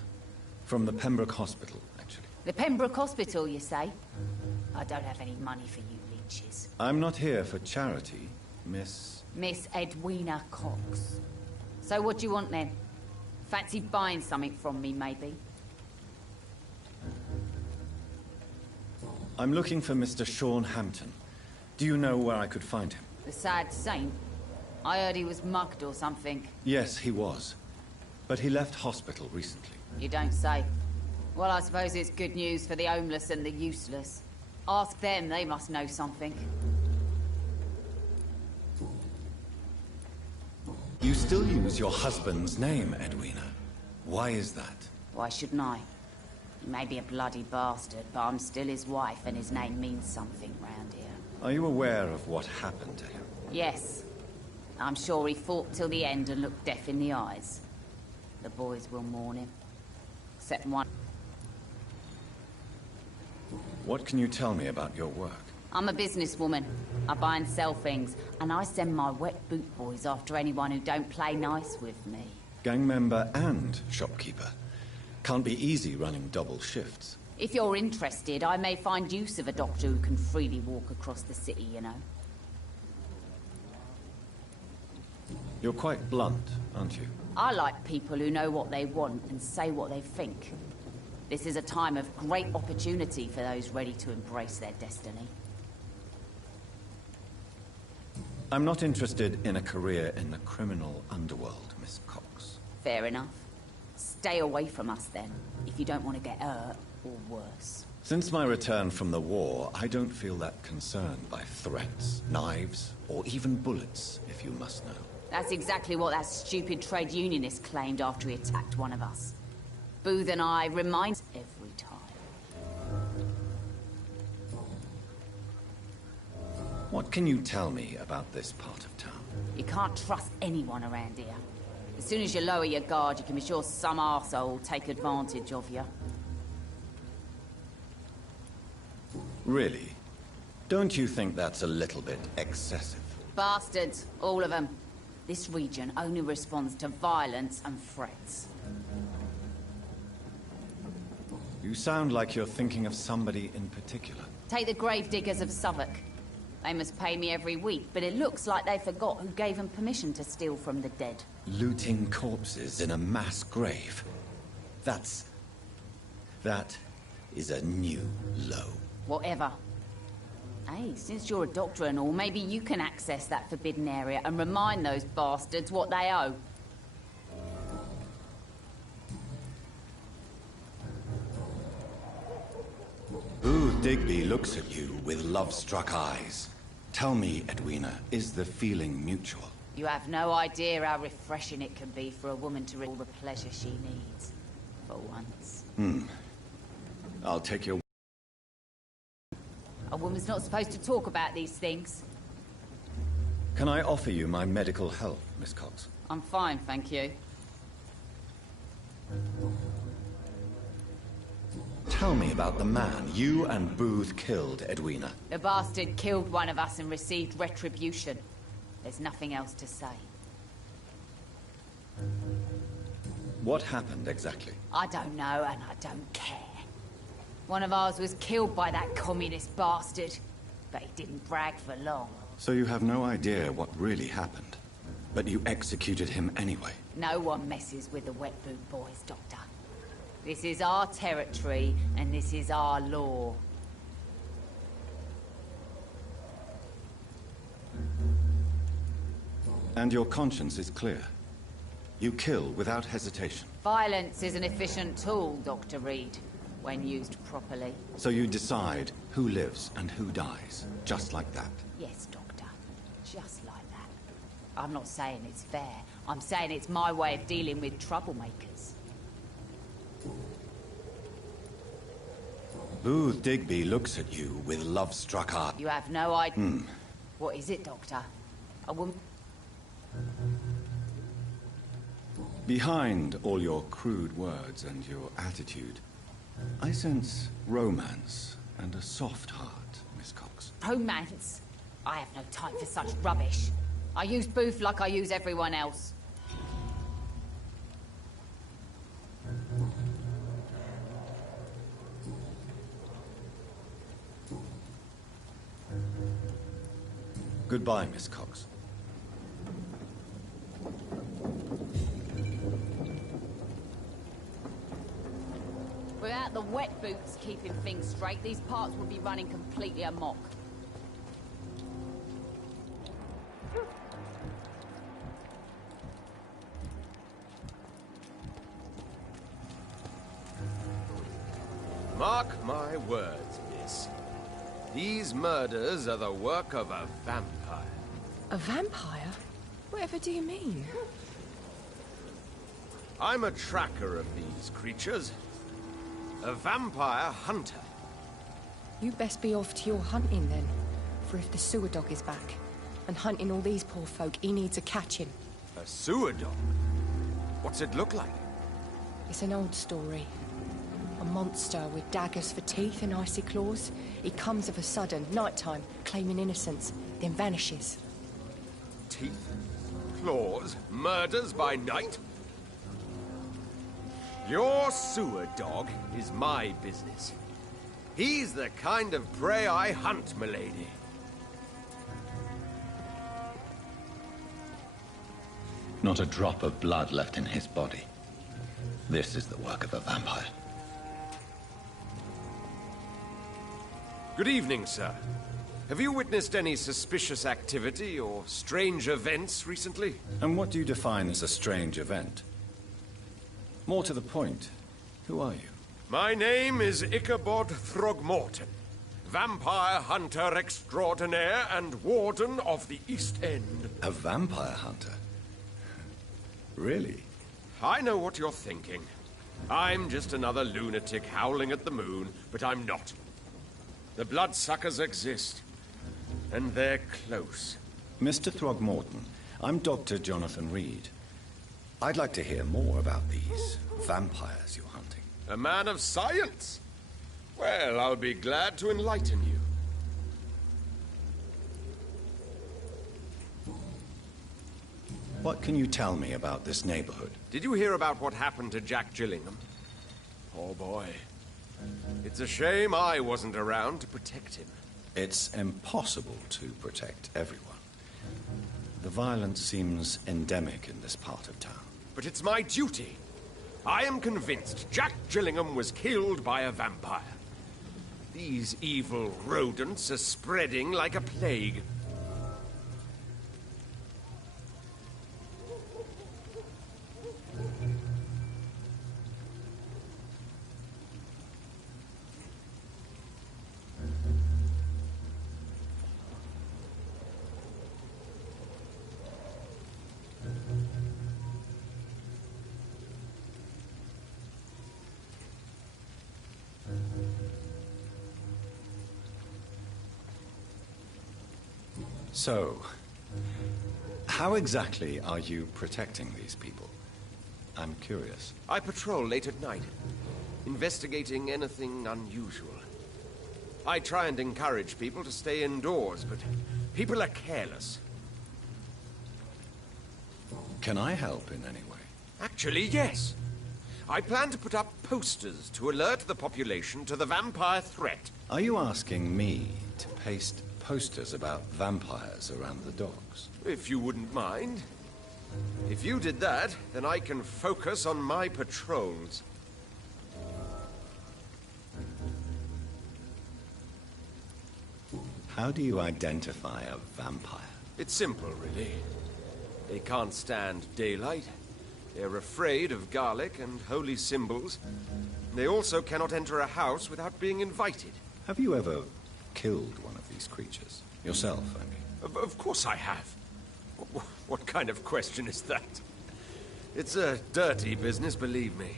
From the Pembroke Hospital, actually. The Pembroke Hospital, you say? I don't have any money for you leeches. I'm not here for charity, Miss... Miss Edwina Cox. So what do you want then? Fancy buying something from me, maybe? I'm looking for Mr. Sean Hampton. Do you know where I could find him? The sad saint? I heard he was mugged or something. Yes, he was. But he left hospital recently. You don't say. Well, I suppose it's good news for the homeless and the useless. Ask them, they must know something. You still use your husband's name, Edwina. Why is that? Why shouldn't I? He may be a bloody bastard, but I'm still his wife, and his name means something round here. Are you aware of what happened to him? Yes. I'm sure he fought till the end and looked death in the eyes. The boys will mourn him. Except one. What can you tell me about your work? I'm a businesswoman. I buy and sell things, and I send my Wet Boot Boys after anyone who don't play nice with me. Gang member and shopkeeper. Can't be easy running double shifts. If you're interested, I may find use of a doctor who can freely walk across the city, you know. You're quite blunt, aren't you? I like people who know what they want and say what they think. This is a time of great opportunity for those ready to embrace their destiny. I'm not interested in a career in the criminal underworld, Miss Cox. Fair enough. Stay away from us then, if you don't want to get hurt, or worse. Since my return from the war, I don't feel that concerned by threats, knives, or even bullets, if you must know. That's exactly what that stupid trade unionist claimed after he attacked one of us. Booth and I remind every time. What can you tell me about this part of town? You can't trust anyone around here. As soon as you lower your guard, you can be sure some arsehole will take advantage of you. Really? Don't you think that's a little bit excessive? Bastards, all of them. This region only responds to violence and threats. You sound like you're thinking of somebody in particular. Take the gravediggers of Southwark. They must pay me every week, but it looks like they forgot who gave them permission to steal from the dead. Looting corpses in a mass grave. That is a new low. Whatever. Hey, since you're a doctor and all, maybe you can access that forbidden area and remind those bastards what they owe. Booth Digby looks at you with love-struck eyes. Tell me, Edwina, is the feeling mutual? You have no idea how refreshing it can be for a woman to all the pleasure she needs. For once. I'll take your... A woman's not supposed to talk about these things. Can I offer you my medical help, Miss Cox? I'm fine, thank you. Tell me about the man you and Booth killed, Edwina. The bastard killed one of us and received retribution. There's nothing else to say. What happened exactly? I don't know, and I don't care. One of ours was killed by that communist bastard, but he didn't brag for long. So you have no idea what really happened, but you executed him anyway? No one messes with the Wet Boot Boys, Doctor. This is our territory, and this is our law. And your conscience is clear. You kill without hesitation. Violence is an efficient tool, Dr. Reed, when used properly. So you decide who lives and who dies, just like that? Yes, Doctor. Just like that. I'm not saying it's fair. I'm saying it's my way of dealing with troublemakers. Booth Digby looks at you with love-struck eyes. You have no idea. What is it, Doctor? A woman... Behind all your crude words and your attitude, I sense romance and a soft heart, Miss Cox. Romance? I have no time for such rubbish. I use Booth like I use everyone else. Goodbye, Miss Cox. Without the wet boots keeping things straight, these parts would be running completely amok. Mark my words, miss. These murders are the work of a vampire. A vampire? Whatever do you mean? I'm a tracker of these creatures. A vampire hunter. You best be off to your hunting then. For if the sewer dog is back, and hunting all these poor folk, he needs a catching. A sewer dog? What's it look like? It's an old story. A monster with daggers for teeth and icy claws. He comes of a sudden, nighttime, claiming innocence, then vanishes. Teeth? Claws? Murders by night? Your sewer dog is my business. He's the kind of prey I hunt, milady. Not a drop of blood left in his body. This is the work of a vampire. Good evening, sir. Have you witnessed any suspicious activity or strange events recently? And what do you define as a strange event? More to the point, who are you? My name is Ichabod Throgmorton, vampire hunter extraordinaire and warden of the East End. A vampire hunter? Really? I know what you're thinking. I'm just another lunatic howling at the moon, but I'm not. The bloodsuckers exist, and they're close. Mr. Throgmorton, I'm Dr. Jonathan Reed. I'd like to hear more about these vampires you're hunting. A man of science? Well, I'll be glad to enlighten you. What can you tell me about this neighborhood? Did you hear about what happened to Jack Gillingham? Oh boy. It's a shame I wasn't around to protect him. It's impossible to protect everyone. The violence seems endemic in this part of town. But it's my duty. I am convinced Jack Gillingham was killed by a vampire. These evil rodents are spreading like a plague. So, how exactly are you protecting these people? I'm curious. I patrol late at night, investigating anything unusual. I try and encourage people to stay indoors, but people are careless. Can I help in any way? Actually, yes. I plan to put up posters to alert the population to the vampire threat. Are you asking me to paste posters about vampires around the docks? If you wouldn't mind. If you did that, then I can focus on my patrols. How do you identify a vampire? It's simple, really. They can't stand daylight. They're afraid of garlic and holy symbols. They also cannot enter a house without being invited. Have you ever killed one of these creatures? Yourself, I mean. Of course I have. What kind of question is that? It's a dirty business, believe me.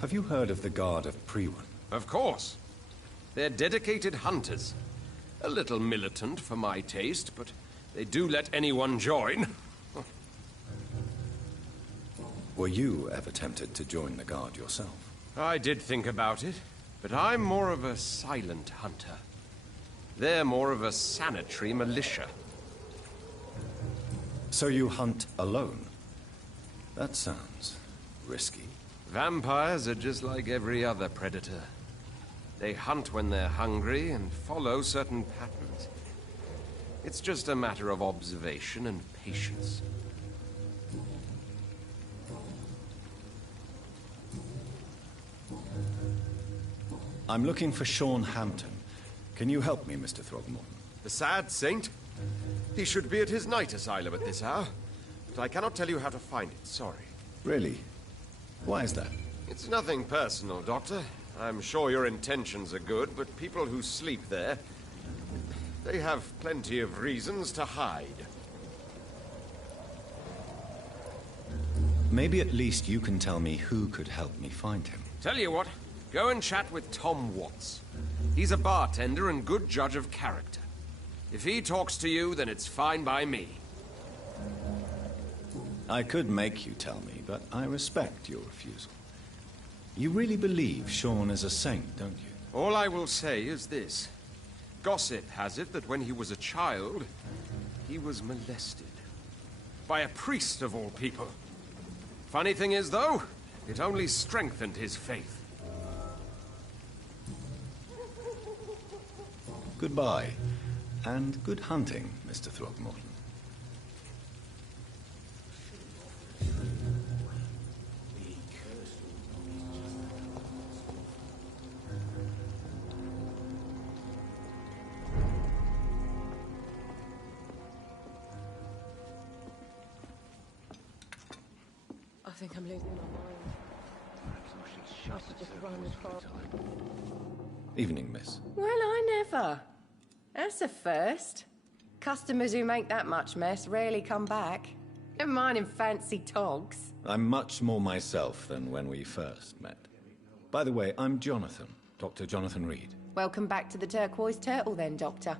Have you heard of the Guard of Priwen? Of course. They're dedicated hunters. A little militant for my taste, but they do let anyone join. Were you ever tempted to join the Guard yourself? I did think about it, but I'm more of a silent hunter. They're more of a sanitary militia. So you hunt alone? That sounds risky. Vampires are just like every other predator. They hunt when they're hungry and follow certain patterns. It's just a matter of observation and patience. I'm looking for Sean Hampton. Can you help me, Mr. Throgmorton? The sad saint? He should be at his night asylum at this hour. But I cannot tell you how to find it, sorry. Really? Why is that? It's nothing personal, Doctor. I'm sure your intentions are good, but people who sleep there, they have plenty of reasons to hide. Maybe at least you can tell me who could help me find him. Tell you what, go and chat with Tom Watts. He's a bartender and good judge of character. If he talks to you, then it's fine by me. I could make you tell me, but I respect your refusal. You really believe Sean is a saint, don't you? All I will say is this. Gossip has it that when he was a child, he was molested. By a priest of all people. Funny thing is, though, it only strengthened his faith. Goodbye, and good hunting, Mr. Throgmorton. think I'm losing my mind. I should just run as far. Evening, miss. Well, I never. That's a first. Customers who make that much mess rarely come back. Never mind in fancy togs. I'm much more myself than when we first met. By the way, I'm Jonathan, Dr. Jonathan Reed. Welcome back to the Turquoise Turtle then, Doctor.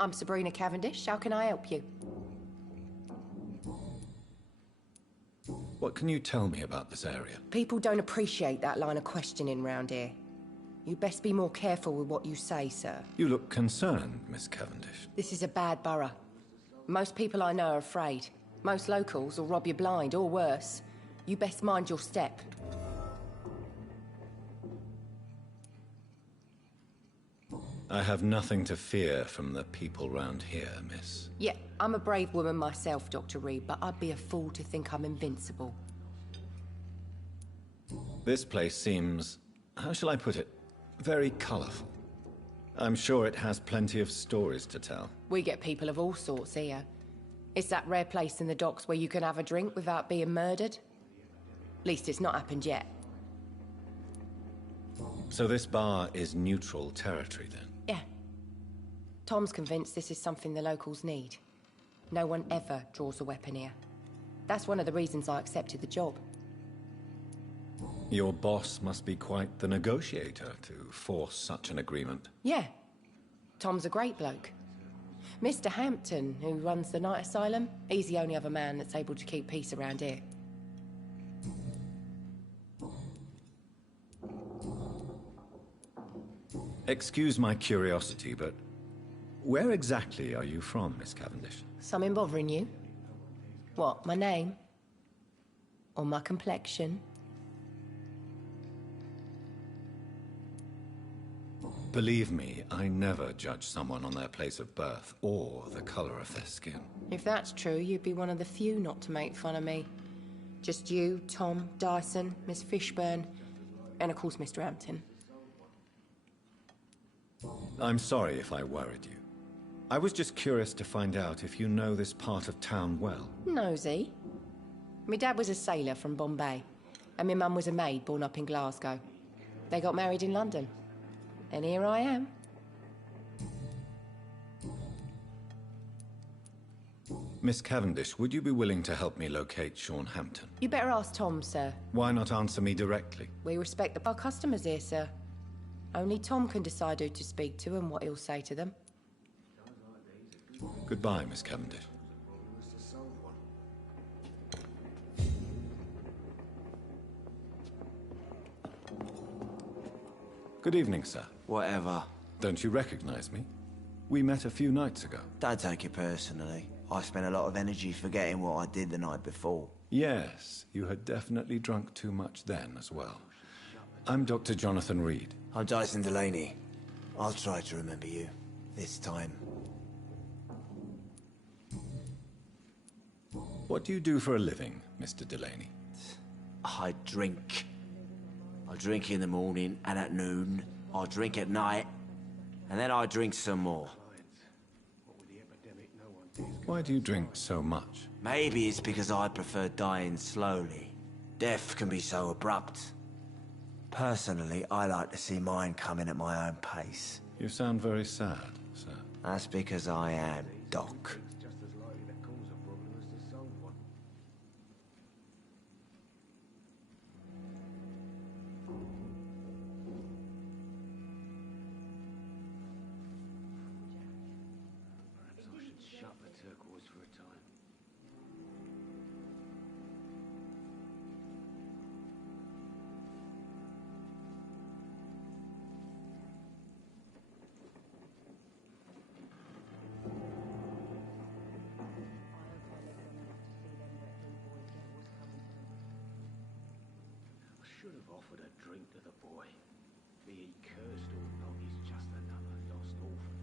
I'm Sabrina Cavendish. How can I help you? What can you tell me about this area? People don't appreciate that line of questioning round here. You best be more careful with what you say, sir. You look concerned, Miss Cavendish. This is a bad borough. Most people I know are afraid. Most locals will rob you blind, or worse. You best mind your step. I have nothing to fear from the people round here, miss. Yeah, I'm a brave woman myself, Dr. Reed, but I'd be a fool to think I'm invincible. This place seems, how shall I put it, very colourful. I'm sure it has plenty of stories to tell. We get people of all sorts here. It's that rare place in the docks where you can have a drink without being murdered. At least it's not happened yet. So this bar is neutral territory, then? Yeah. Tom's convinced this is something the locals need. No one ever draws a weapon here. That's one of the reasons I accepted the job. Your boss must be quite the negotiator to force such an agreement. Yeah. Tom's a great bloke. Mr. Hampton, who runs the night asylum, he's the only other man that's able to keep peace around here. Excuse my curiosity, but where exactly are you from, Miss Cavendish? Something bothering you? What, my name? Or my complexion? Believe me, I never judge someone on their place of birth or the color of their skin. If that's true, you'd be one of the few not to make fun of me. Just you, Tom, Dyson, Miss Fishburne, and of course Mr. Hampton. I'm sorry if I worried you. I was just curious to find out if you know this part of town well. Nosy. My dad was a sailor from Bombay, and my mum was a maid born up in Glasgow. They got married in London. And here I am. Miss Cavendish, would you be willing to help me locate Sean Hampton? You better ask Tom, sir. Why not answer me directly? We respect our customers here, sir. Only Tom can decide who to speak to and what he'll say to them. Goodbye, Miss Cavendish. Good evening, sir. Whatever. Don't you recognize me? We met a few nights ago. Don't take it personally. I spent a lot of energy forgetting what I did the night before. Yes, you had definitely drunk too much then as well. I'm Dr. Jonathan Reed. I'm Dyson Delaney. I'll try to remember you. This time. What do you do for a living, Mr. Delaney? I drink. I drink in the morning and at noon. I drink at night. And then I drink some more. Why do you drink so much? Maybe it's because I prefer dying slowly. Death can be so abrupt. Personally, I like to see mine coming at my own pace. You sound very sad, sir. That's because I am Doc. Should have offered a drink to the boy. Be he cursed or not, he's just another lost orphan.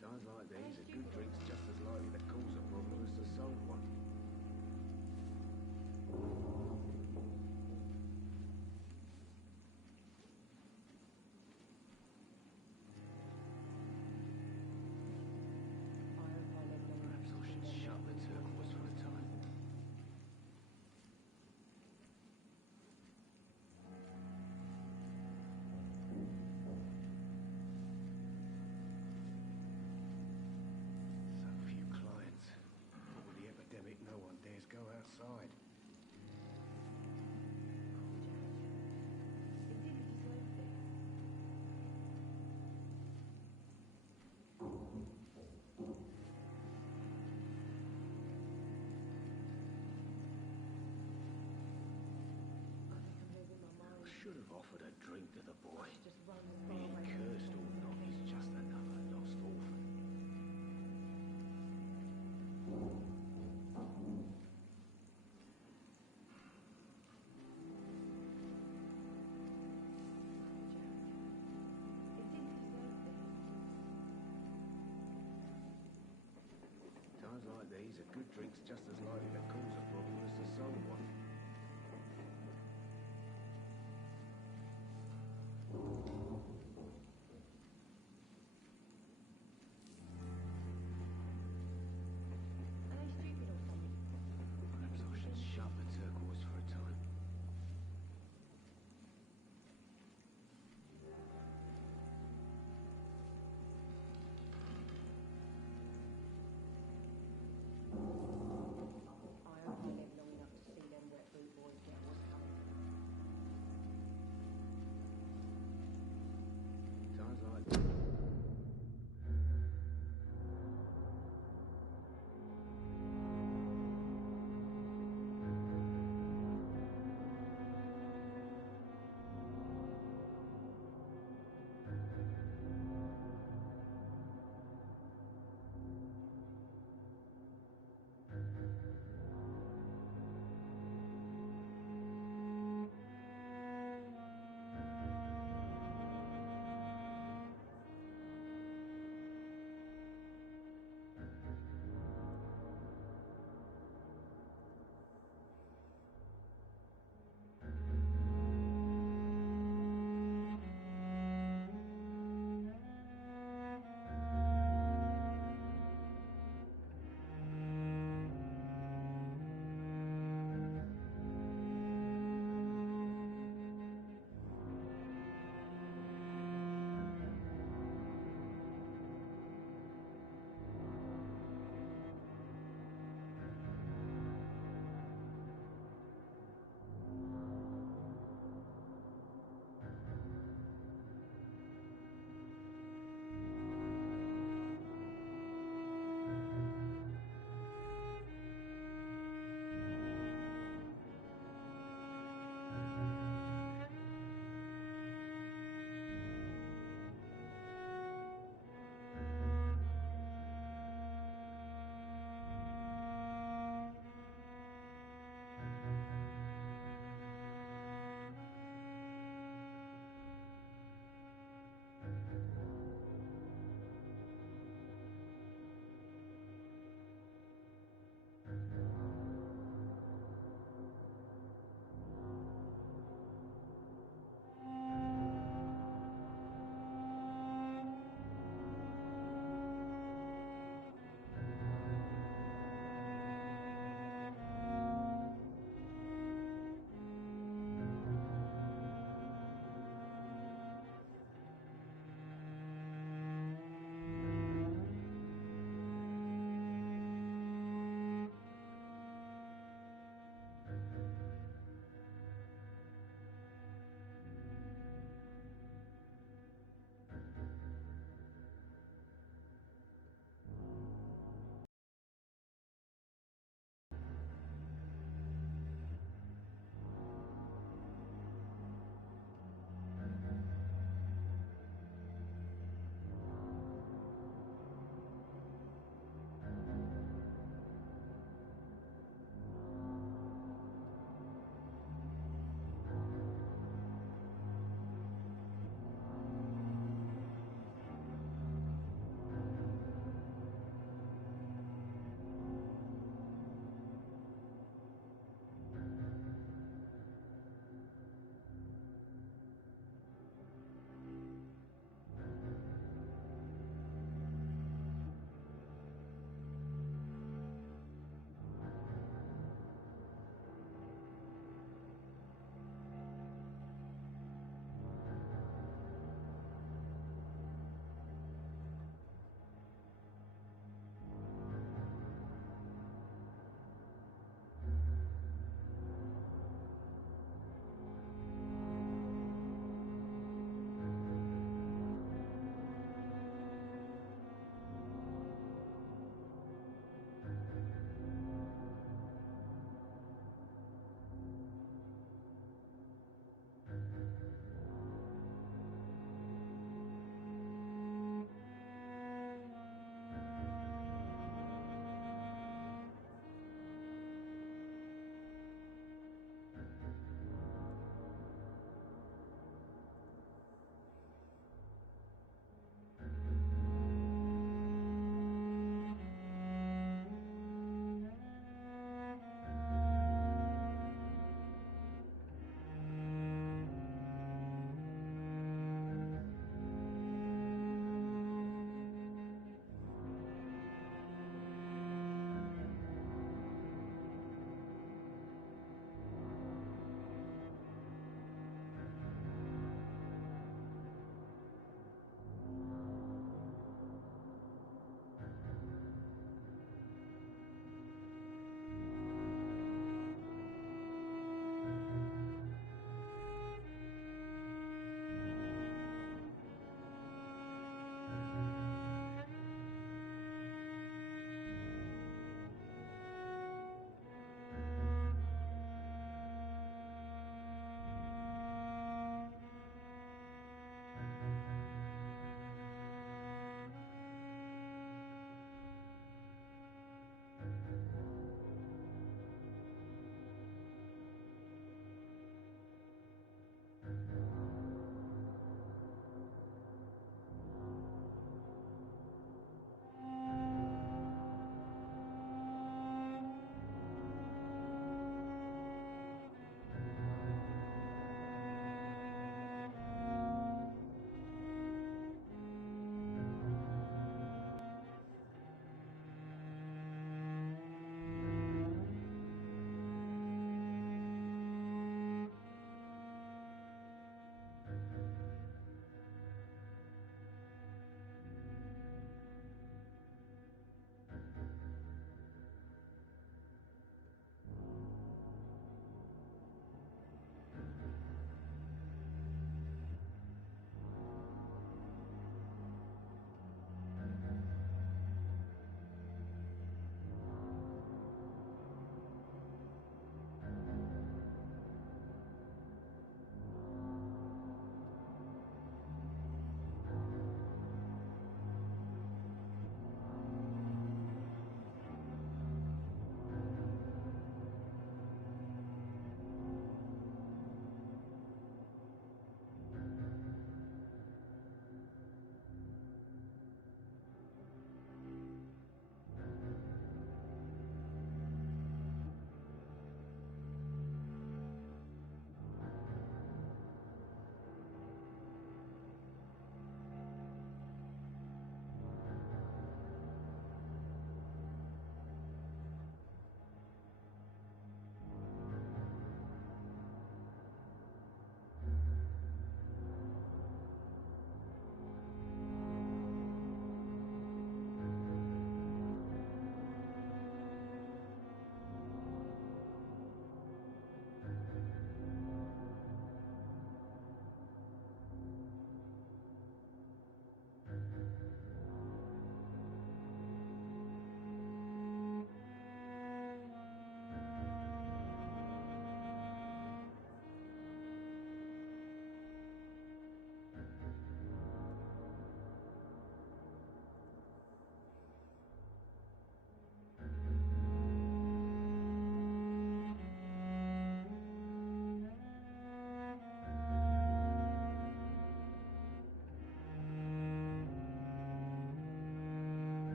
Times like these, a good drink's just as likely to cause a problem as to solve one. drink to the boy. Being cursed or not, he's just another lost orphan. Times like these, a good drink's just as likely to cause a problem as the soul one.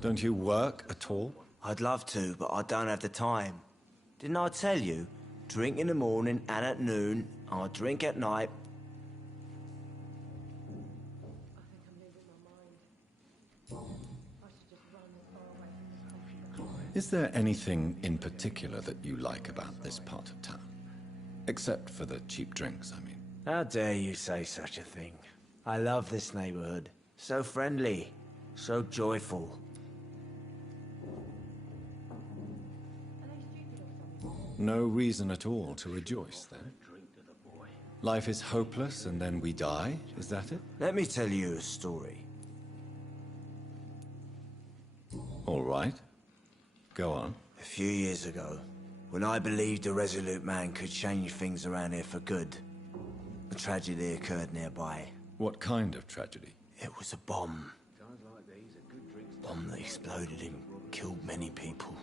Don't you work at all? I'd love to, but I don't have the time. Didn't I tell you? Drink in the morning and at noon. I'll drink at night. Is there anything in particular that you like about this part of town? Except for the cheap drinks, I mean. How dare you say such a thing? I love this neighborhood. So friendly, so joyful. No reason at all to rejoice, then? Life is hopeless and then we die, is that it? Let me tell you a story. All right. Go on. A few years ago, when I believed a resolute man could change things around here for good, a tragedy occurred nearby. What kind of tragedy? It was a bomb. Bomb that exploded and killed many people.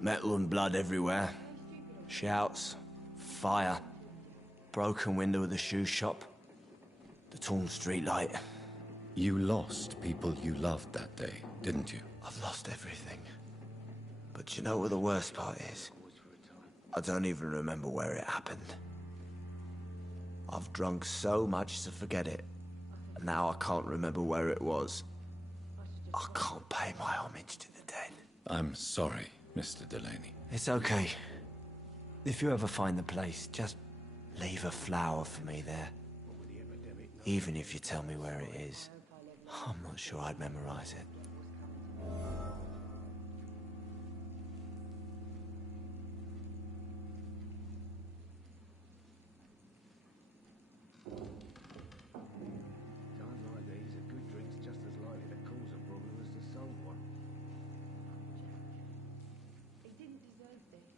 Metal and blood everywhere. Shouts, fire, broken window of the shoe shop, the torn street light. You lost people you loved that day, didn't you? I've lost everything. But you know what the worst part is? I don't even remember where it happened. I've drunk so much to forget it. And now I can't remember where it was. I can't pay my homage to the dead. I'm sorry, Mr. Delaney. It's okay. If you ever find the place, just leave a flower for me there. Even if you tell me where it is. I'm not sure I'd memorize it. Times like these, a good drink's just as likely to cause a problem as the sold one. He didn't deserve this.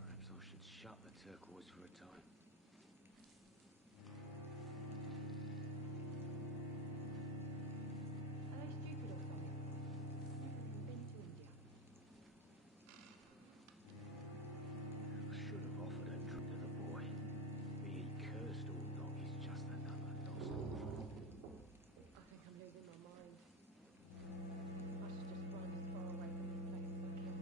Perhaps I should shut the turquoise for a time. Are they stupid or something? Never been to India. I should have offered a drink to the boy. Be he cursed or not, he's just another lost orphan. I think I'm losing my mind. I should just run as far away from this place as I can.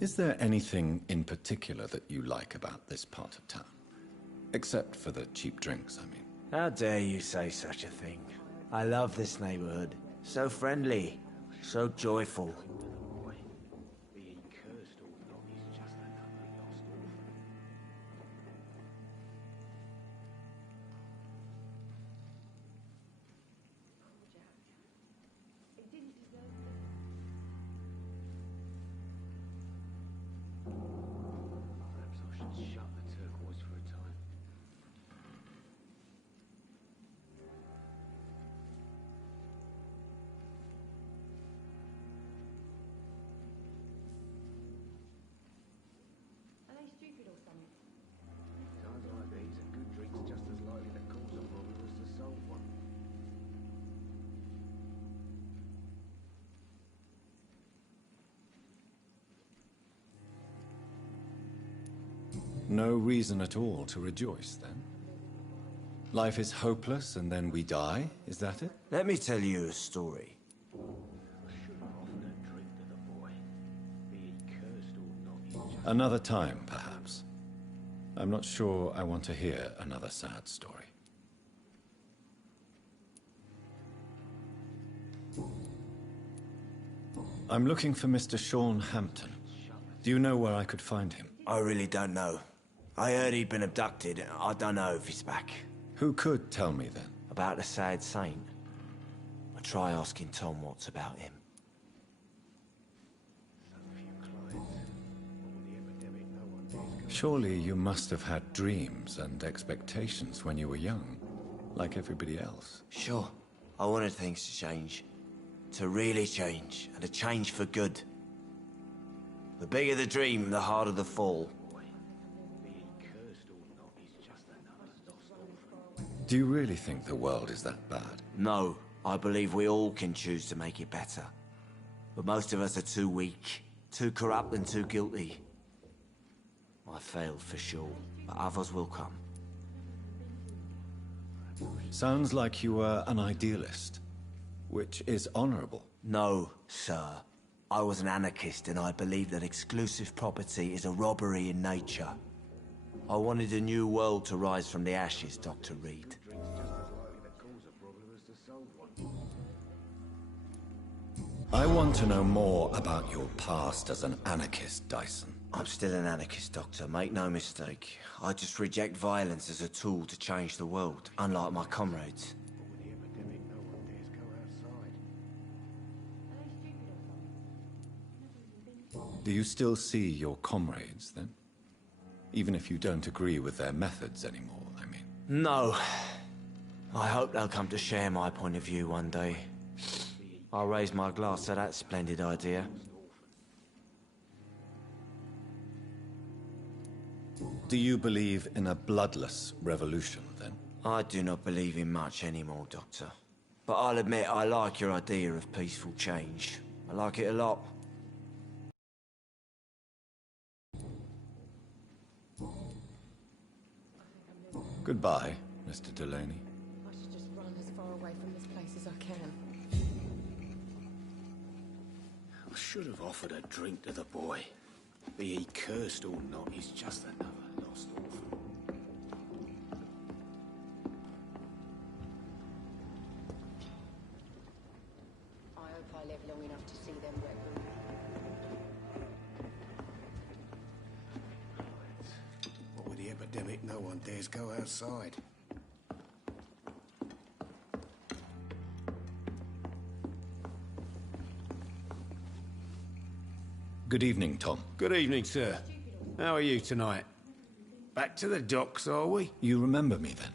Is there anything in particular that you like about this part of town? Except for the cheap drinks, I mean. How dare you say such a thing? I love this neighborhood. So friendly, so joyful. Times like these, a good drink's just as likely to cause a problem as to solve one. No reason at all to rejoice, then? Life is hopeless and then we die, is that it? Let me tell you a story. Another time, perhaps. I'm not sure I want to hear another sad story. I'm looking for Mr. Sean Hampton. Do you know where I could find him? I really don't know. I heard he'd been abducted. I don't know if he's back. Who could tell me then? About the sad saint. I'll try asking Tom Watts about him. Surely you must have had dreams and expectations when you were young, like everybody else. Sure. I wanted things to change. To really change, and to change for good. The bigger the dream, the harder the fall. Do you really think the world is that bad? No, I believe we all can choose to make it better. But most of us are too weak, too corrupt and too guilty. I failed for sure, but others will come. Sounds like you were an idealist, which is honorable. No, sir. I was an anarchist and I believed that exclusive property is a robbery in nature. I wanted a new world to rise from the ashes, Dr. Reed. I want to know more about your past as an anarchist, Dyson. I'm still an anarchist, Doctor. Make no mistake. I just reject violence as a tool to change the world, unlike my comrades. Do you still see your comrades, then? Even if you don't agree with their methods anymore, I mean. No. I hope they'll come to share my point of view one day. I'll raise my glass to that splendid idea. Do you believe in a bloodless revolution, then? I do not believe in much anymore, Doctor. But I'll admit I like your idea of peaceful change. I like it a lot. Goodbye, Mr. Delaney. I should just run as far away from this place as I can. I should have offered a drink to the boy. Be he cursed or not, he's just another lost orphan. I hope I live long enough to see them wet boots. What with the epidemic, no one dares go outside. Good evening, Tom. Good evening, sir. How are you tonight? Back to the docks, are we? You remember me, then?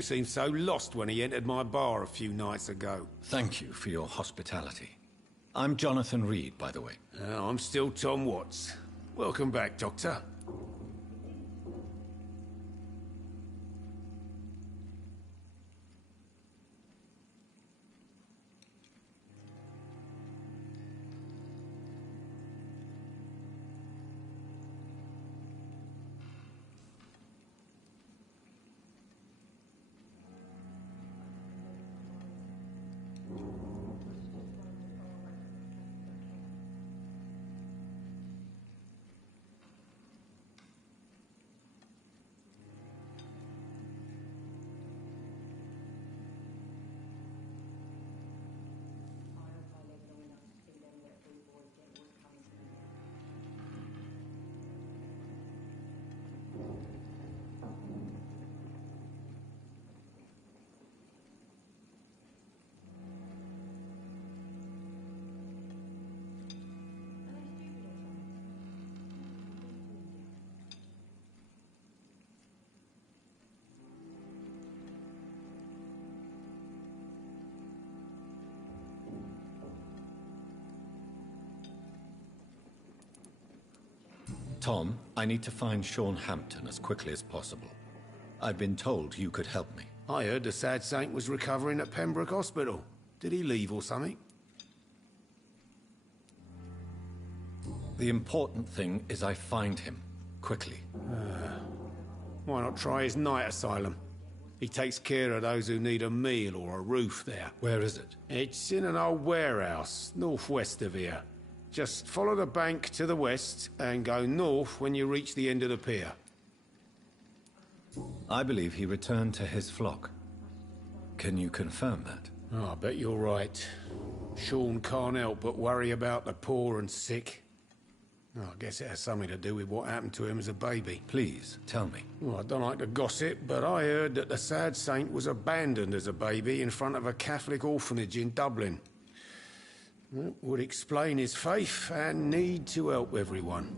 You seemed so lost when he entered my bar a few nights ago. Thank you for your hospitality. I'm Jonathan Reed, by the way. I'm still Tom Watts. Welcome back, Doctor. Tom, I need to find Sean Hampton as quickly as possible. I've been told you could help me. I heard the sad saint was recovering at Pembroke Hospital. Did he leave or something? The important thing is I find him, quickly. Why not try his night asylum? He takes care of those who need a meal or a roof there. Where is it? It's in an old warehouse, northwest of here. Just follow the bank to the west and go north when you reach the end of the pier. I believe he returned to his flock. Can you confirm that? Oh, I bet you're right. Sean can't help but worry about the poor and sick. Oh, I guess it has something to do with what happened to him as a baby. Please, tell me. Well, I don't like to gossip, but I heard that the sad saint was abandoned as a baby in front of a Catholic orphanage in Dublin. That would explain his faith and need to help everyone.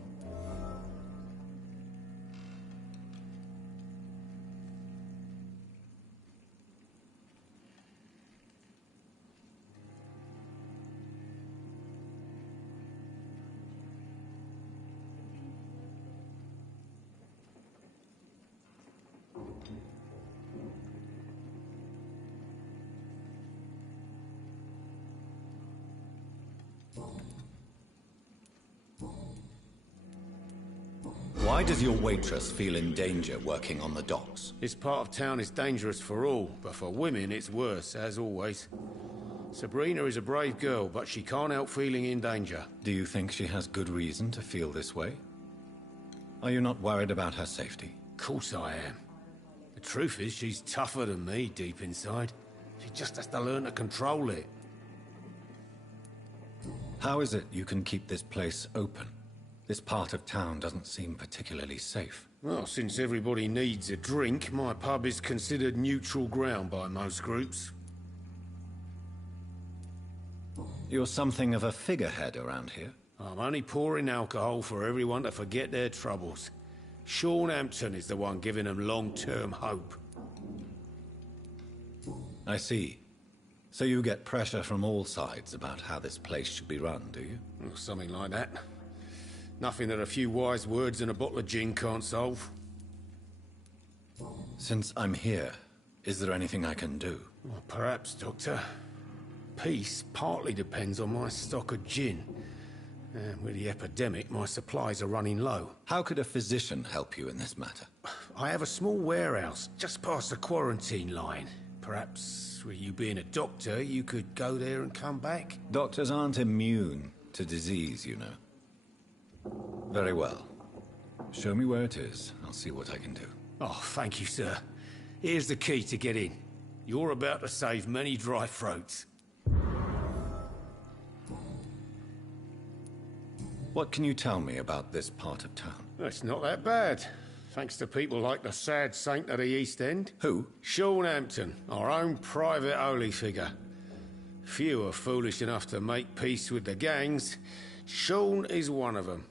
Why does your waitress feel in danger working on the docks? This part of town is dangerous for all, but for women it's worse, as always. Sabrina is a brave girl, but she can't help feeling in danger. Do you think she has good reason to feel this way? Are you not worried about her safety? Of course I am. The truth is, she's tougher than me deep inside. She just has to learn to control it. How is it you can keep this place open? This part of town doesn't seem particularly safe. Well, since everybody needs a drink, my pub is considered neutral ground by most groups. You're something of a figurehead around here. I'm only pouring alcohol for everyone to forget their troubles. Sean Hampton is the one giving them long-term hope. I see. So you get pressure from all sides about how this place should be run, do you? Well, something like that. Nothing that a few wise words and a bottle of gin can't solve. Since I'm here, is there anything I can do? Well, perhaps, Doctor. Peace partly depends on my stock of gin. And with the epidemic, my supplies are running low. How could a physician help you in this matter? I have a small warehouse just past the quarantine line. Perhaps, with you being a doctor, you could go there and come back? Doctors aren't immune to disease, you know. Very well. Show me where it is. I'll see what I can do. Oh, thank you, sir. Here's the key to get in. You're about to save many dry throats. What can you tell me about this part of town? It's not that bad. Thanks to people like the sad saint of the East End. Who? Sean Hampton, our own private holy figure. Few are foolish enough to make peace with the gangs. Sean is one of them.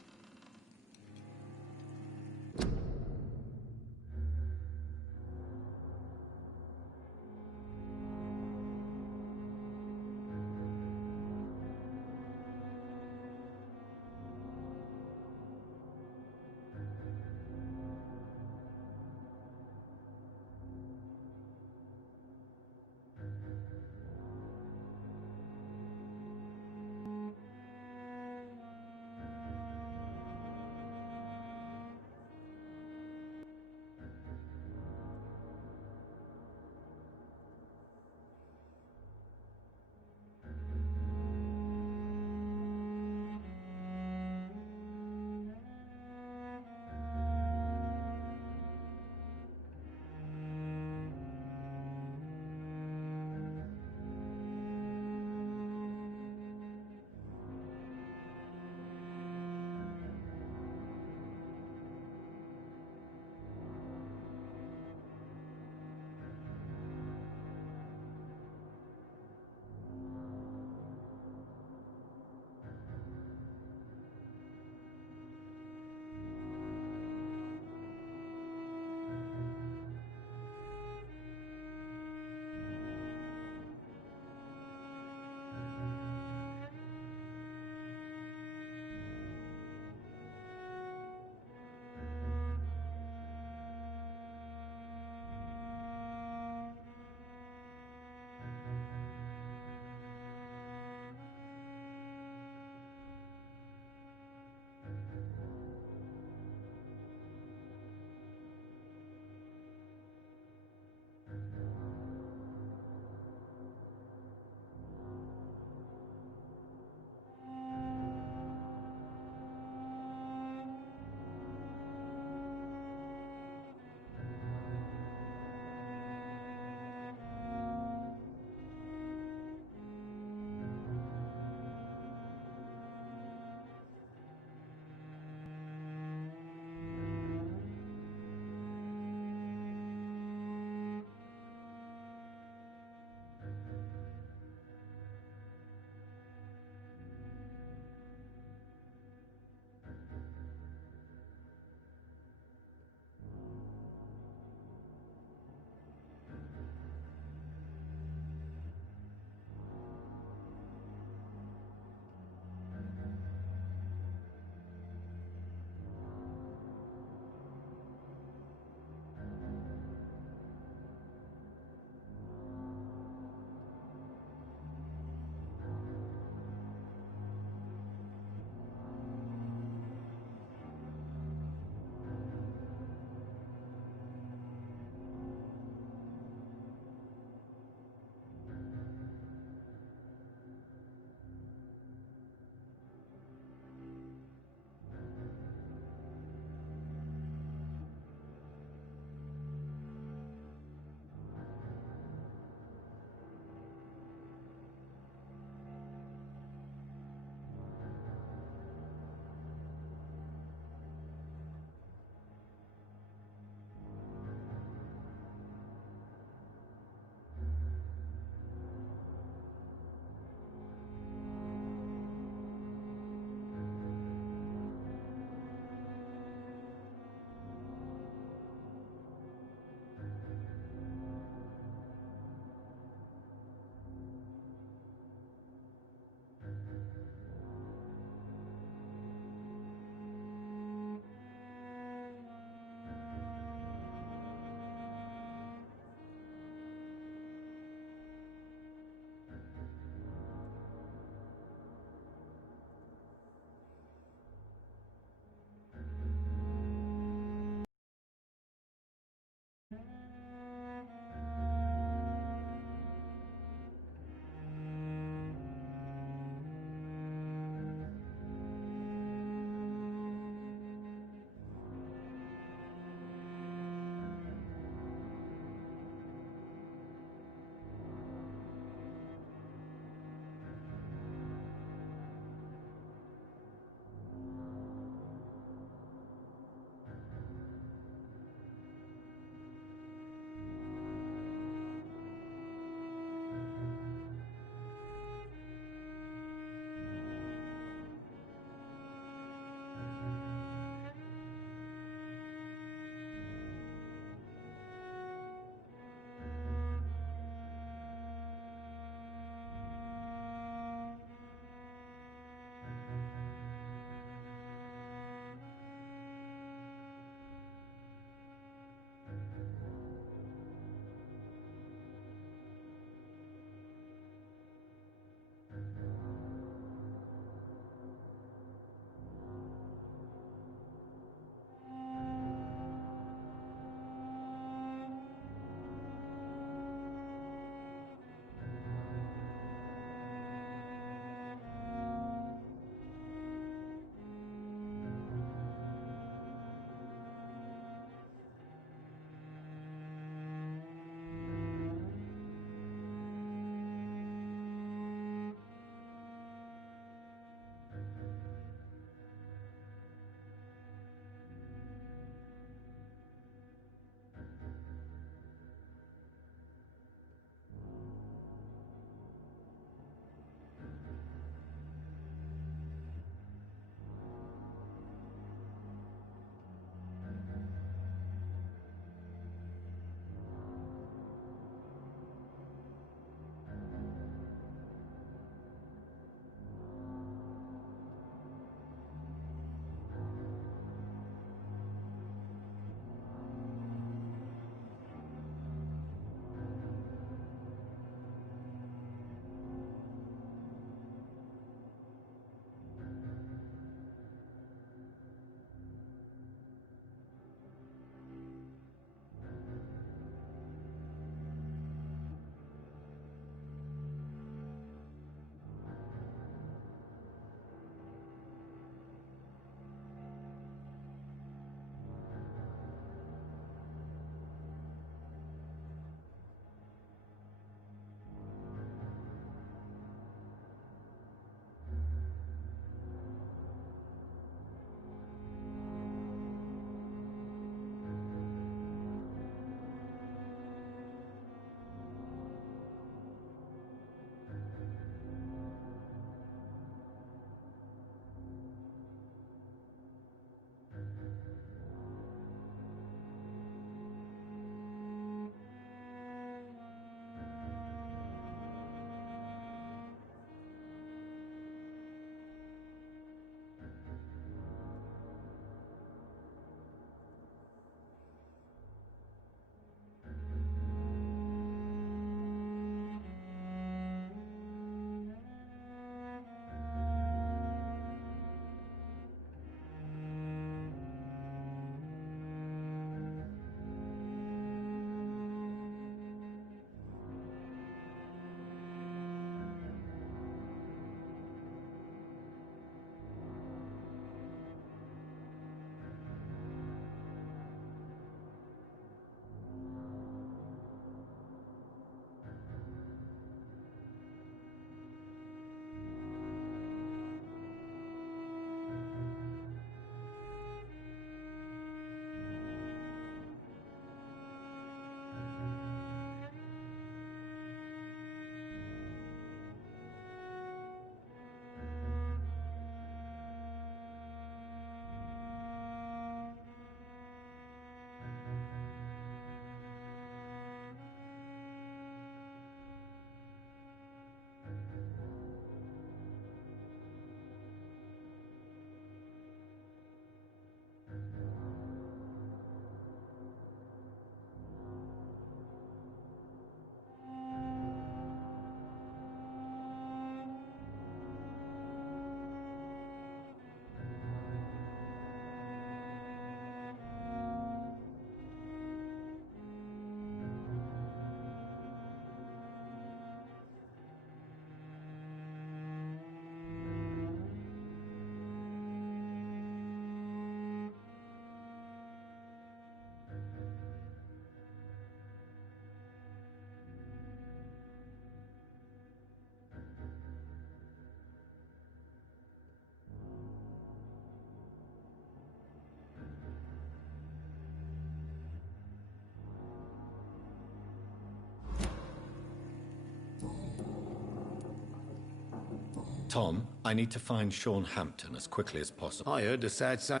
Tom, I need to find Sean Hampton as quickly as possible. I heard the sad saint...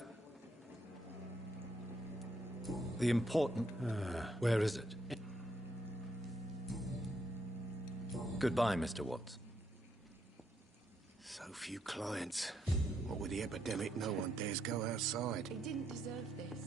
The important... Where is it? Goodbye, Mr. Watts. So few clients. What with the epidemic, no one dares go outside. He didn't deserve this.